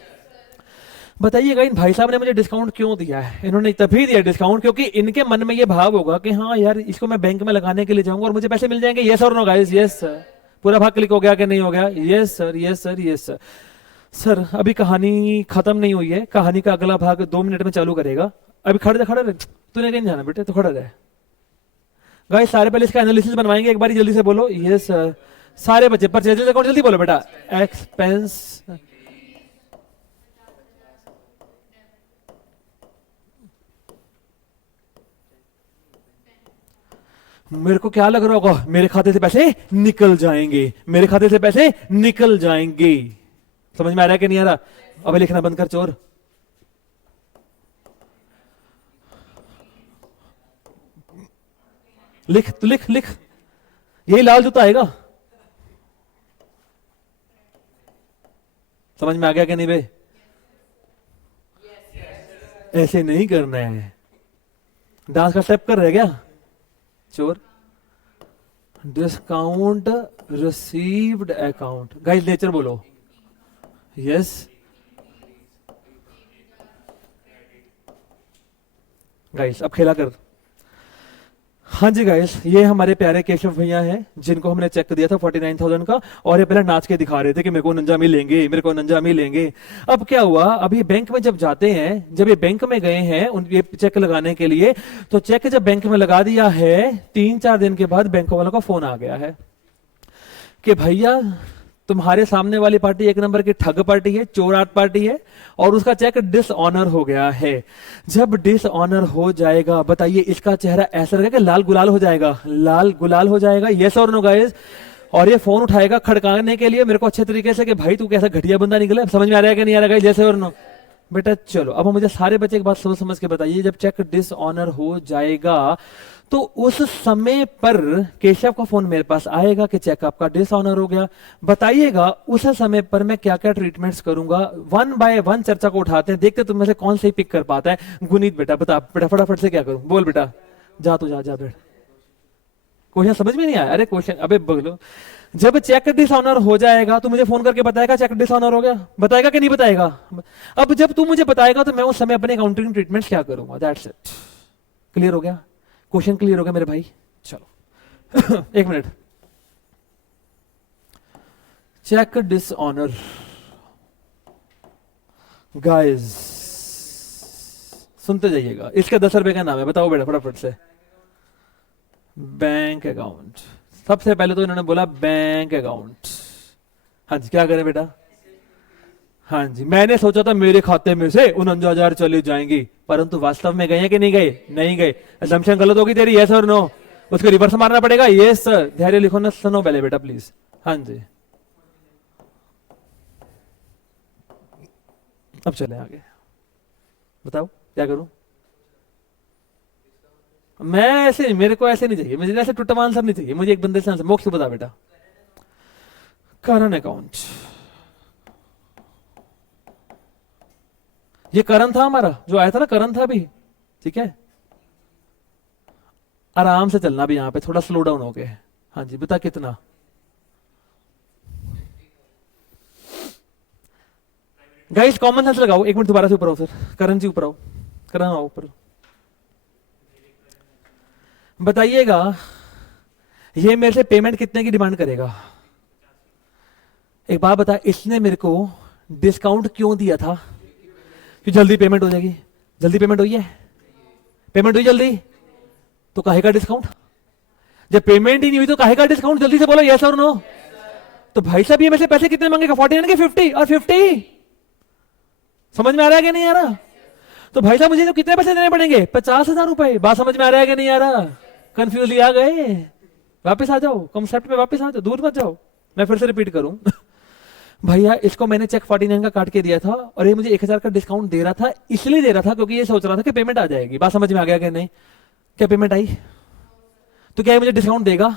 बताइएगा इन भाई साहब ने मुझे डिस्काउंट क्यों दिया है? इन्होंने तभी दिया डिस्काउंट क्योंकि इनके मन में ये भाव होगा कि हाँ यार, इसको मैं बैंक में लगाने के लिए जाऊंगा और मुझे पैसे मिल जाएंगे। यस और नो गाइस? Yes sir. पूरा भाग क्लिक हो गया कि नहीं हो गया? Yes sir, yes sir, yes sir. Sir अभी कहानी खत्म नहीं हुई है, कहानी का अगला भाग 2 मिनट में चालू करेगा। अभी खड़े खड़े रहे, तूने कहीं जाना बेटे, तो खड़ा रहे। गाइस सारे पहले इसका एनालिसिस बनवाएंगे, एक बार जल्दी से बोलो यस सर। सारे बच्चे परचेजेज अकाउंट जल्दी बोलो बेटा। एक्सपेंस, मेरे को क्या लग रहा होगा, मेरे खाते से पैसे निकल जाएंगे, मेरे खाते से पैसे निकल जाएंगे। समझ में आ रहा है कि नहीं आ रहा? अबे लिखना बंद कर चोर। लिख तो लिख, लिख, यही लाल जूता आएगा। समझ में आ गया कि नहीं भाई? ऐसे नहीं करना है। डांस का स्टेप कर रहे क्या चोर? Discount received account, guys nature बोलो यस। गाइस अब खेला कर। हाँ जी गाइस, ये हमारे प्यारे केशव भैया हैं जिनको हमने चेक दिया था 49,000 का, और ये पहले नाच के दिखा रहे थे कि मेरे को 49 मिलेंगे, मेरे को 49 मिलेंगे। अब क्या हुआ, अब ये बैंक में जब जाते हैं, जब ये बैंक में गए हैं ये चेक लगाने के लिए, तो चेक जब बैंक में लगा दिया है, 3-4 दिन के बाद बैंक वालों का फोन आ गया है कि भैया तुम्हारे सामने वाली पार्टी एक नंबर की ठग पार्टी है, चोराट पार्टी है, और उसका चेक डिसऑनर हो गया है। जब डिसऑनर हो जाएगा, बताइए इसका चेहरा ऐसा लगेगा कि लाल गुलाल हो जाएगा, लाल गुलाल हो जाएगा। यस और नो गाइस? और ये फोन उठाएगा खड़काने के लिए मेरे को अच्छे तरीके से कि भाई तू कैसा घटिया बंदा निकला। समझ में आ रहा है कि नहीं आ रहा है? जैसे और नो बेटा। चलो अब मुझे सारे बच्चे एक बात सोच समझ के बताइए, जब चेक डिसऑनर हो जाएगा तो उस समय पर केशव का फोन मेरे पास आएगा कि चेक आपका डिसऑनर हो गया। बताइएगा उस समय पर मैं क्या क्या ट्रीटमेंट्स करूंगा। 1 बाय 1 चर्चा को उठाते हैं, देखते तुम में से कौन सही पिक कर पाता है। गुनीत बेटा बता बेटा, फटाफट से क्या करूं? बोल बेटा। जा तो जा बेटा। क्वेश्चन समझ में नहीं आया? अरे क्वेश्चन अबे बोलो। जब चेक डिसऑनर हो जाएगा तो मुझे फोन करके बताएगा चेक डिसऑनर हो गया, बताएगा कि नहीं बताएगा? अब जब तू मुझे बताएगा तो मैं उस समय अपने अकाउंटिंग ट्रीटमेंट्स क्या करूंगा। That's it. क्लियर हो गया? क्वेश्चन क्लियर हो गया मेरे भाई? चलो एक मिनट। चेक डिसऑनर गाइस सुनते जाइएगा, इसका 10 रुपए का नाम है, बताओ बेटा फटाफट से। Bank account. सबसे पहले तो इन्होंने बोला बैंक अकाउंट। हाँ जी, क्या करें बेटा? हाँ जी, मैंने सोचा था मेरे खाते में से 49,000 चले जाएंगी, परंतु वास्तव में गए कि नहीं गए? नहीं गए। असम्पशन गलत होगी तेरी। यस और नो? उसको रिवर्स मारना पड़ेगा। Yes sir. धैर्य लिखो ना, सुनो पहले बेटा प्लीज। हाँ जी, अब चले आगे। बताओ क्या करूं? मैं ऐसे, मेरे को ऐसे नहीं चाहिए, मुझे ऐसे टुट्टा आंसर नहीं चाहिए, मुझे एक बंदे से आंसर। मोक्ष बता बेटा। करंट अकाउंट, ये करंट था हमारा जो आया था ना, करंट था भी। ठीक है, आराम से चलना भी, यहां पे थोड़ा स्लो डाउन हो गए। हाँ जी, बता कितना? गाइस कॉमन सेंस लगाओ। एक मिनट दोबारा से ऊपर आओ सर, करण जी ऊपर आओ, करण आओ ऊपर। बताइएगा ये मेरे से पेमेंट कितने की डिमांड करेगा? एक बात बता, इसने मेरे को डिस्काउंट क्यों दिया था? कि जल्दी पेमेंट हो जाएगी। जल्दी पेमेंट हुई है? पेमेंट हुई जल्दी तो काहे का डिस्काउंट? जब पेमेंट ही नहीं हुई तो काहे का डिस्काउंट? जल्दी से बोलो यस और नो। तो भाई साहब ये मेरे से पैसे कितने मांगेगा? 49 के 50 और 50। समझ में आ रहा है कि नहीं आ रहा? तो भाई साहब मुझे तो कितने पैसे देने पड़ेंगे? 50,000 रुपए। बात समझ में आ रहा है कि नहीं आ रहा? कंफ्यूज आ गए? वापस आ जाओ कॉन्सेप्ट पे, वापस आ जाओ, दूर मत जाओ। मैं फिर से रिपीट करूं भैया इसको मैंने चेक 49 का काट के दिया था और ये मुझे 1,000 का डिस्काउंट दे रहा था, इसलिए दे रहा था क्योंकि ये सोच रहा था कि पेमेंट आ जाएगी। बात समझ में आ गया कि नहीं? क्या पेमेंट आई? तो क्या ये मुझे डिस्काउंट देगा?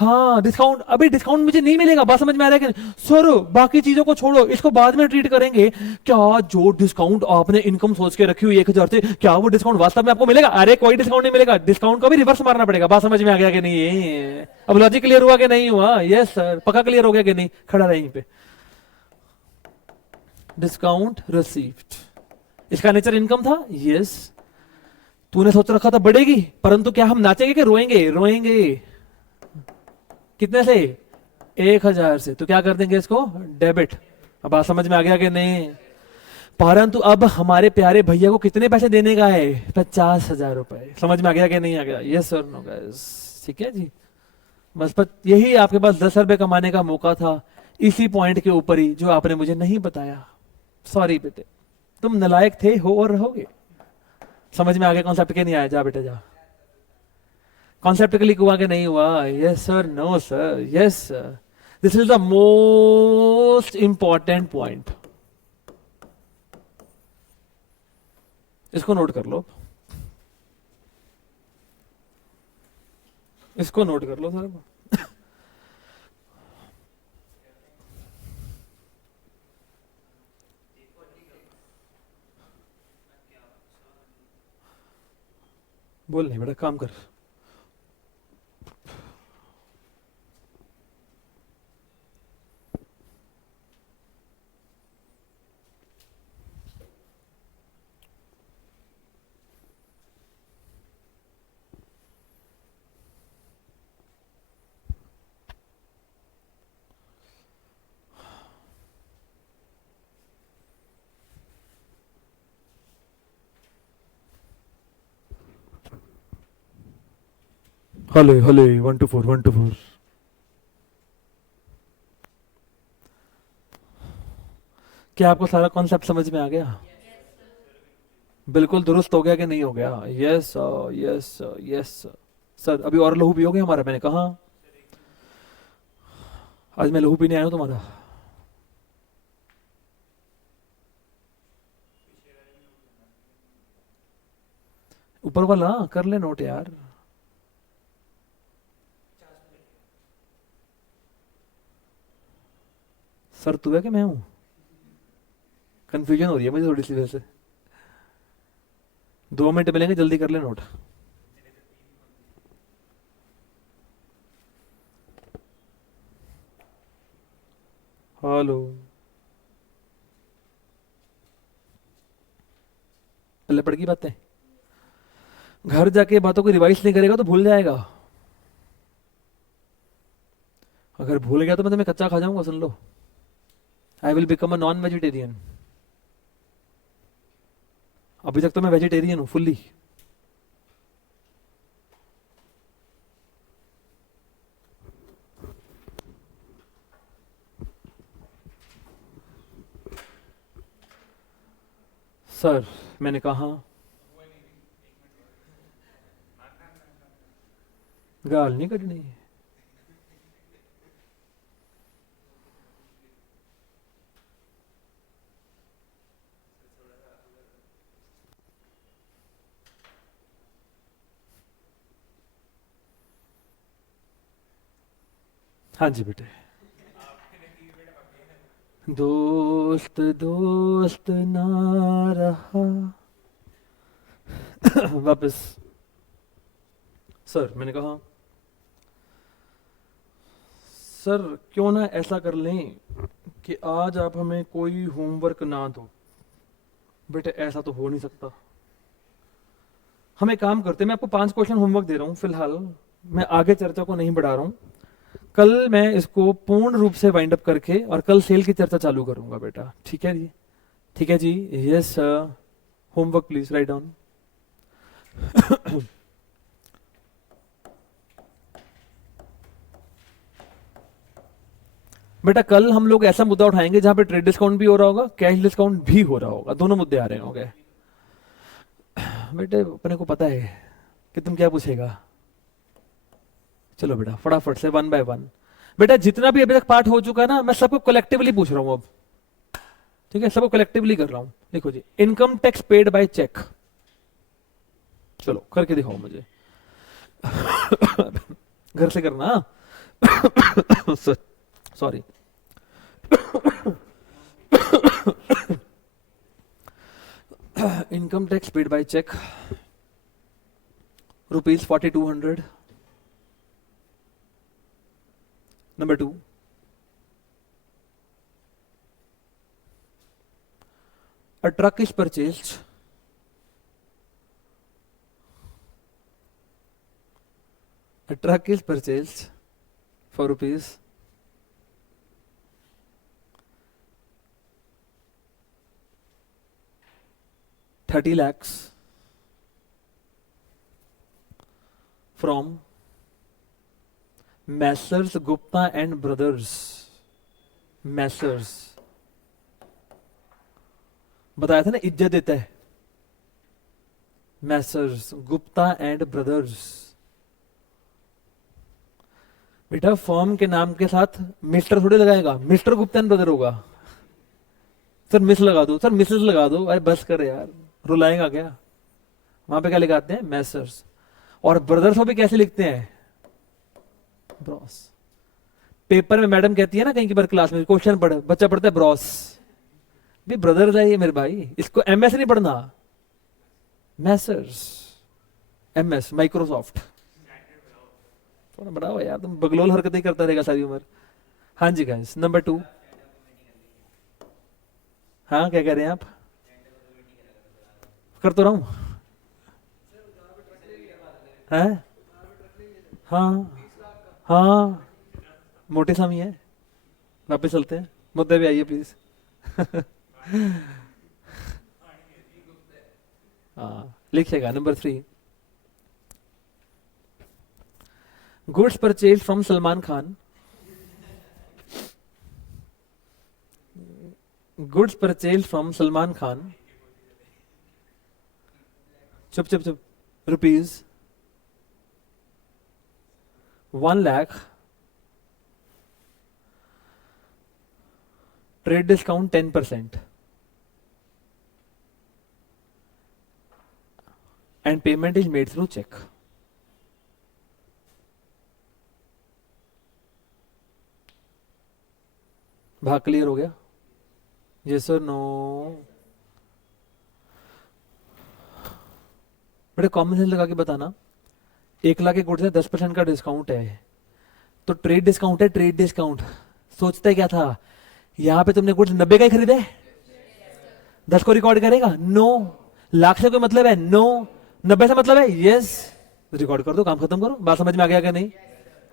हाँ डिस्काउंट, अभी डिस्काउंट मुझे नहीं मिलेगा, बात समझ में आ रहा है कि नहीं? सर बाकी चीजों को छोड़ो, इसको बाद में ट्रीट करेंगे। क्या जो डिस्काउंट आपने इनकम सोच के रखी हुई 1,000 से, क्या वो डिस्काउंट वास्तव में आपको मिलेगा? अरे कोई डिस्काउंट नहीं मिलेगा, डिस्काउंट को भी रिवर्स मारना पड़ेगा। बात समझ में आ गया कि नहीं? अब लॉजिक क्लियर हुआ कि नहीं हुआ? यस सर, पक्का क्लियर हो गया कि नहीं? खड़ा रहे यहीं पे। डिस्काउंट रिसीव्ड, इसका नेचर इनकम था। यस, तूने सोच रखा था बढ़ेगी, परंतु क्या हम नाचेंगे कि रोएंगे? रोएंगे। कितने से? 1,000 से। तो क्या कर देंगे इसको? डेबिट। अब बात समझ में आ गया कि नहीं? परंतु अब हमारे प्यारे भैया को कितने पैसे देने का है? 50,000 रुपए। समझ में आ गया कि नहीं आ गया? यस सर, नो गाइस, ठीक है जी। बस यही आपके पास 10 रुपए कमाने का मौका था, इसी पॉइंट के ऊपर ही जो आपने मुझे नहीं बताया। सॉरी बेटे, तुम नलायक थे, हो और रहोगे। समझ में आ गया कॉन्सेप्ट के? नहीं आया? जा बेटे जा। कॉन्सेप्ट क्लिक हुआ कि नहीं हुआ? Yes sir, no sir, yes sir. This is the most important point, इसको नोट कर लो, इसको नोट कर लो सर। बोल नहीं बेटा, काम कर। हले हले 1 to 4, 1 to 4। क्या आपको सारा कॉन्सेप्ट समझ में आ गया? बिल्कुल दुरुस्त हो गया कि नहीं हो गया? Yes yes yes sir. अभी और लहू पियोगे हमारा? मैंने कहा आज मैं लहू पीने आया हूं तुम्हारा। ऊपर वाला कर ले नोट यार। सर तू है कि मैं हूं? कंफ्यूजन हो रही है मुझे थोड़ी सी वैसे। 2 मिनट मिलेंगे, जल्दी कर ले नोट। हेलो, पहले पड़ की बातें। घर जाके बातों को रिवाइज नहीं करेगा तो भूल जाएगा। अगर भूल गया तो मैं तुम्हें कच्चा खा जाऊंगा, सुन लो। I will become a non vegetarian. अभी तक तो मैं वेजिटेरियन हूं फुल्ली। सर मैंने कहा गाल नहीं कटनी। हाँ जी बेटे। दोस्त दोस्त ना रहा। वापस। सर मैंने कहा सर क्यों ना ऐसा कर लें कि आज आप हमें कोई होमवर्क ना दो। बेटे ऐसा तो हो नहीं सकता। हम एक काम करते हैं, मैं आपको 5 क्वेश्चन होमवर्क दे रहा हूं फिलहाल। मैं आगे चर्चा को नहीं बढ़ा रहा हूं। कल मैं इसको पूर्ण रूप से वाइंड अप करके और कल सेल की चर्चा चालू करूंगा बेटा। ठीक है जी? ठीक है जी। Yes sir. Homework please write down. बेटा कल हम लोग ऐसा मुद्दा उठाएंगे जहां पे ट्रेड डिस्काउंट भी हो रहा होगा, कैश डिस्काउंट भी हो रहा होगा, दोनों मुद्दे आ रहे होंगे। बेटे अपने को पता है कि तुम क्या पूछेगा। चलो बेटा फटाफट से 1 by 1। बेटा जितना भी अभी तक पार्ट हो चुका है ना, मैं सबको कलेक्टिवली पूछ रहा हूं अब। ठीक है, सबको कलेक्टिवली कर रहा हूं। देखो जी, income tax paid by cheque. चलो करके दिखाओ मुझे। घर से करना। Sorry. Income tax paid by cheque ₹4200. Number 2, a truck is purchased for rupees 30 lakhs from Messrs Gupta and Brothers. Messrs, बताया था ना, इज्जत देता है। Messrs Gupta and Brothers। बेटा फर्म के नाम के साथ मिस्टर थोड़ी लगाएगा, मिस्टर गुप्ता एंड ब्रदर होगा। सर मिस लगा दो, सर मिसेस लगा दो, भाई बस कर यार, रुलाएगा क्या। वहां पे क्या लिखाते हैं? मैसर्स। और ब्रदर्स को भी कैसे लिखते हैं? ब्रॉस। पेपर में मैडम कहती है ना कहीं की बार क्लास में क्वेश्चन पढ़, बच्चा पढ़ता है ब्रॉस, भी ब्रदर्स है ये मेरे भाई, इसको एमएस नहीं पढ़ना, मैसर्स। MS Microsoft. थोड़ा बड़ा हो यार, तुम बगलोल हरकतें करता रहेगा सारी उम्र। हाँ जी गाइस, नंबर 2। हाँ क्या कह रहे हैं आप? कर तो रहा हूं। हैं? हाँ हाँ, मोटे सामी है। वापस चलते हैं, मुद्दे पे आइए प्लीज। हाँ लिखिएगा number 3, goods purchase from Salman Khan. Goods purchase from Salman Khan, चुप चुप चुप, rupees 1 lakh, trade discount 10%, and payment is made through check. भाग क्लियर हो गया? यस और नो? बड़े कॉमन सेंस लगा के बताना। 1 लाख के गुड्स है, 10% का डिस्काउंट है, तो ट्रेड डिस्काउंट है। ट्रेड डिस्काउंट सोचते क्या था, यहां पे तुमने गुड्स 90 का ही खरीदे, 10 को रिकॉर्ड करेगा? नो। लाख से कोई मतलब है? नो। 90 से मतलब है? यस। रिकॉर्ड कर दो, काम खत्म करो। बात समझ में आ गया क्या? नहीं?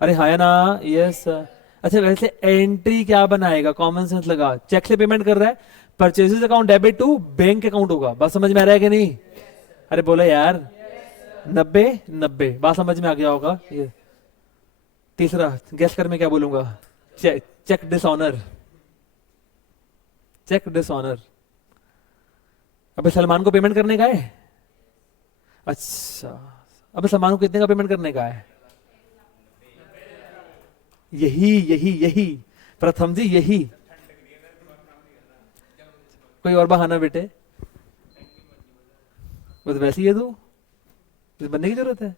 अरे हाँ या ना? यस। अच्छा वैसे एंट्री क्या बनाएगा? कॉमन सेंस लगा, चेक से पेमेंट कर रहा है, purchases account debit to bank account होगा। बात समझ में आ रहा है कि नहीं? अरे बोला यार। 90 90, बात समझ में आ गया होगा। ये तीसरा गेस कर मैं क्या बोलूंगा? Cheque dishonour. Cheque dishonour. अबे सलमान को पेमेंट करने का है? अच्छा, अबे सलमान को कितने का पेमेंट करने का है? यही यही यही प्रथम जी, यही। कोई और बहाना बेटे? बस वैसे ही है तू, बनने की जरूरत है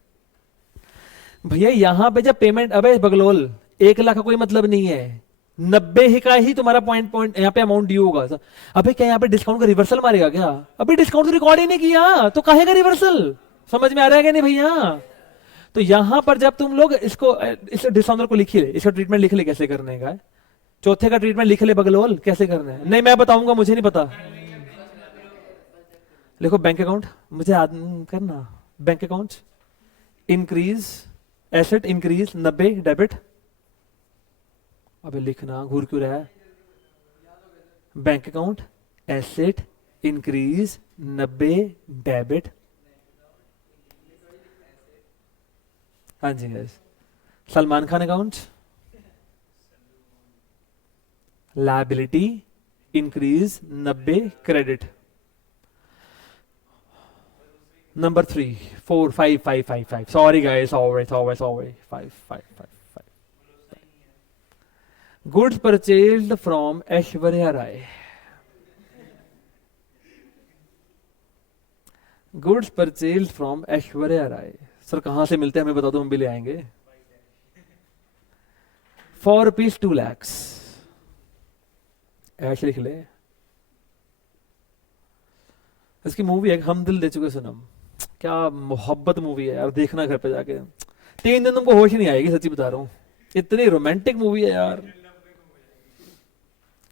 भैया। यहां पे जब पेमेंट, अबे बगलोल 1 लाख का कोई मतलब नहीं है, 90 ही का ही तुम्हारा पॉइंट पॉइंट यहाँ पे अमाउंट ड्यू होगा। अबे क्या यहाँ पे डिस्काउंट का रिवर्सल मारेगा क्या? अबे डिस्काउंट तो रिकॉर्ड ही नहीं किया, तो काहे का रिवर्सल? समझ में आ रहा है क्या नहीं भैया? तो यहां पर जब तुम लोग इसको, इस डिसऑनर को लिखिए, इसका ट्रीटमेंट लिख ले कैसे करने का है। चौथे का ट्रीटमेंट लिख ले बगलोल, कैसे करना है। नहीं मैं बताऊंगा, मुझे नहीं पता। लिखो बैंक अकाउंट, मुझे करना। Bank account increase, asset increase 90 debit. अबे लिखना, घूर क्यों रहा है? Bank account asset increase 90 debit. हाँ जी yes. Salman Khan account liability increase 90 credit. Number 3 4 5 5 5 5, sorry guys, sorry 5 5 5 5। Goods purchased from Aishwarya Rai. Goods purchased from Aishwarya Rai. Sir कहां से मिलते हैं हमें बता दो, हम भी ले आएंगे। ₹4 2 lakhs, ऐसे लिख ले। इसकी मूवी है हम दिल दे चुके सनम, क्या मोहब्बत मूवी है यार, देखना घर पे जाके। 3 दिन तुमको होश ही नहीं आएगी, सच्ची बता रहा हूँ, इतनी रोमांटिक मूवी है यार।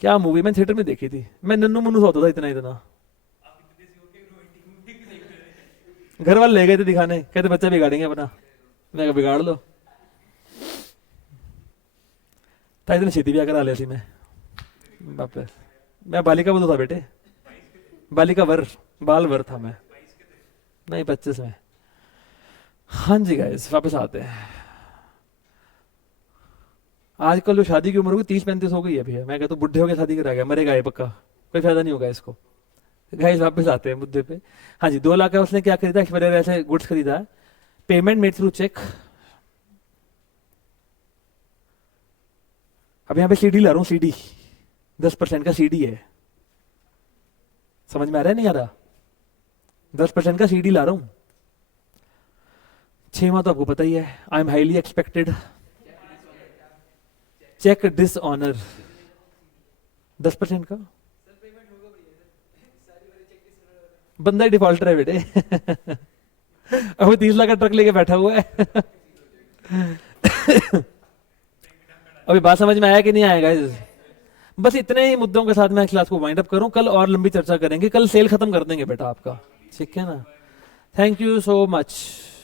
क्या मूवी, मैं थिएटर में देखी थी, मैं नन्नू मुन्नू सा होता था इतना इतना। घर वाले ले गए थे दिखाने, कहते बच्चा बिगाड़ेंगे अपना, मैं कहा बिगाड़ लो। था इतनी छेती ब्याह करा लेती मैं वापस। मैं बालिका वधू था बेटे, बालिका वर, बाल वर था मैं, नहीं 25 में। हाँ जी गाइस, वापस आते हैं। आजकल जो शादी की उम्र होगी 30-35 हो गई है भैया, मैं कहता हूँ बुढ़े हो गए शादी करा गया, मरेगा ये पक्का, कोई फायदा नहीं होगा इसको। गाइस वापस आते हैं मुद्दे पे। हाँ जी, 2 लाख का उसने क्या खरीदा, एक्सपायर ऐसे गुड्स खरीदा, पेमेंट मेड थ्रू चेक। अब यहाँ पे सीडी ला रहा हूँ, सीडी 10% का सीडी है, समझ में आ रहा है नहीं आ रहा? 10% का सीडी ला रहा हूँ। 6 माह तो आपको पता ही है, I am highly expected, cheque dishonour 10% का। बंदा ही डिफॉल्टर है बेटे। अब 30 लाख का ट्रक लेके बैठा हुआ है। अभी बात समझ में आया कि नहीं आएगा? बस इतने ही मुद्दों के साथ मैं क्लास को वाइंड अप करूं, कल और लंबी चर्चा करेंगे, कल सेल खत्म कर देंगे बेटा आपका, ठीक है ना? Thank you so much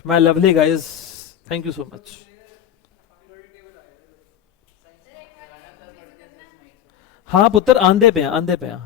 my lovely guys, thank you so much. हाँ पुत्र, आंधे पे हैं, आंधे पे हैं।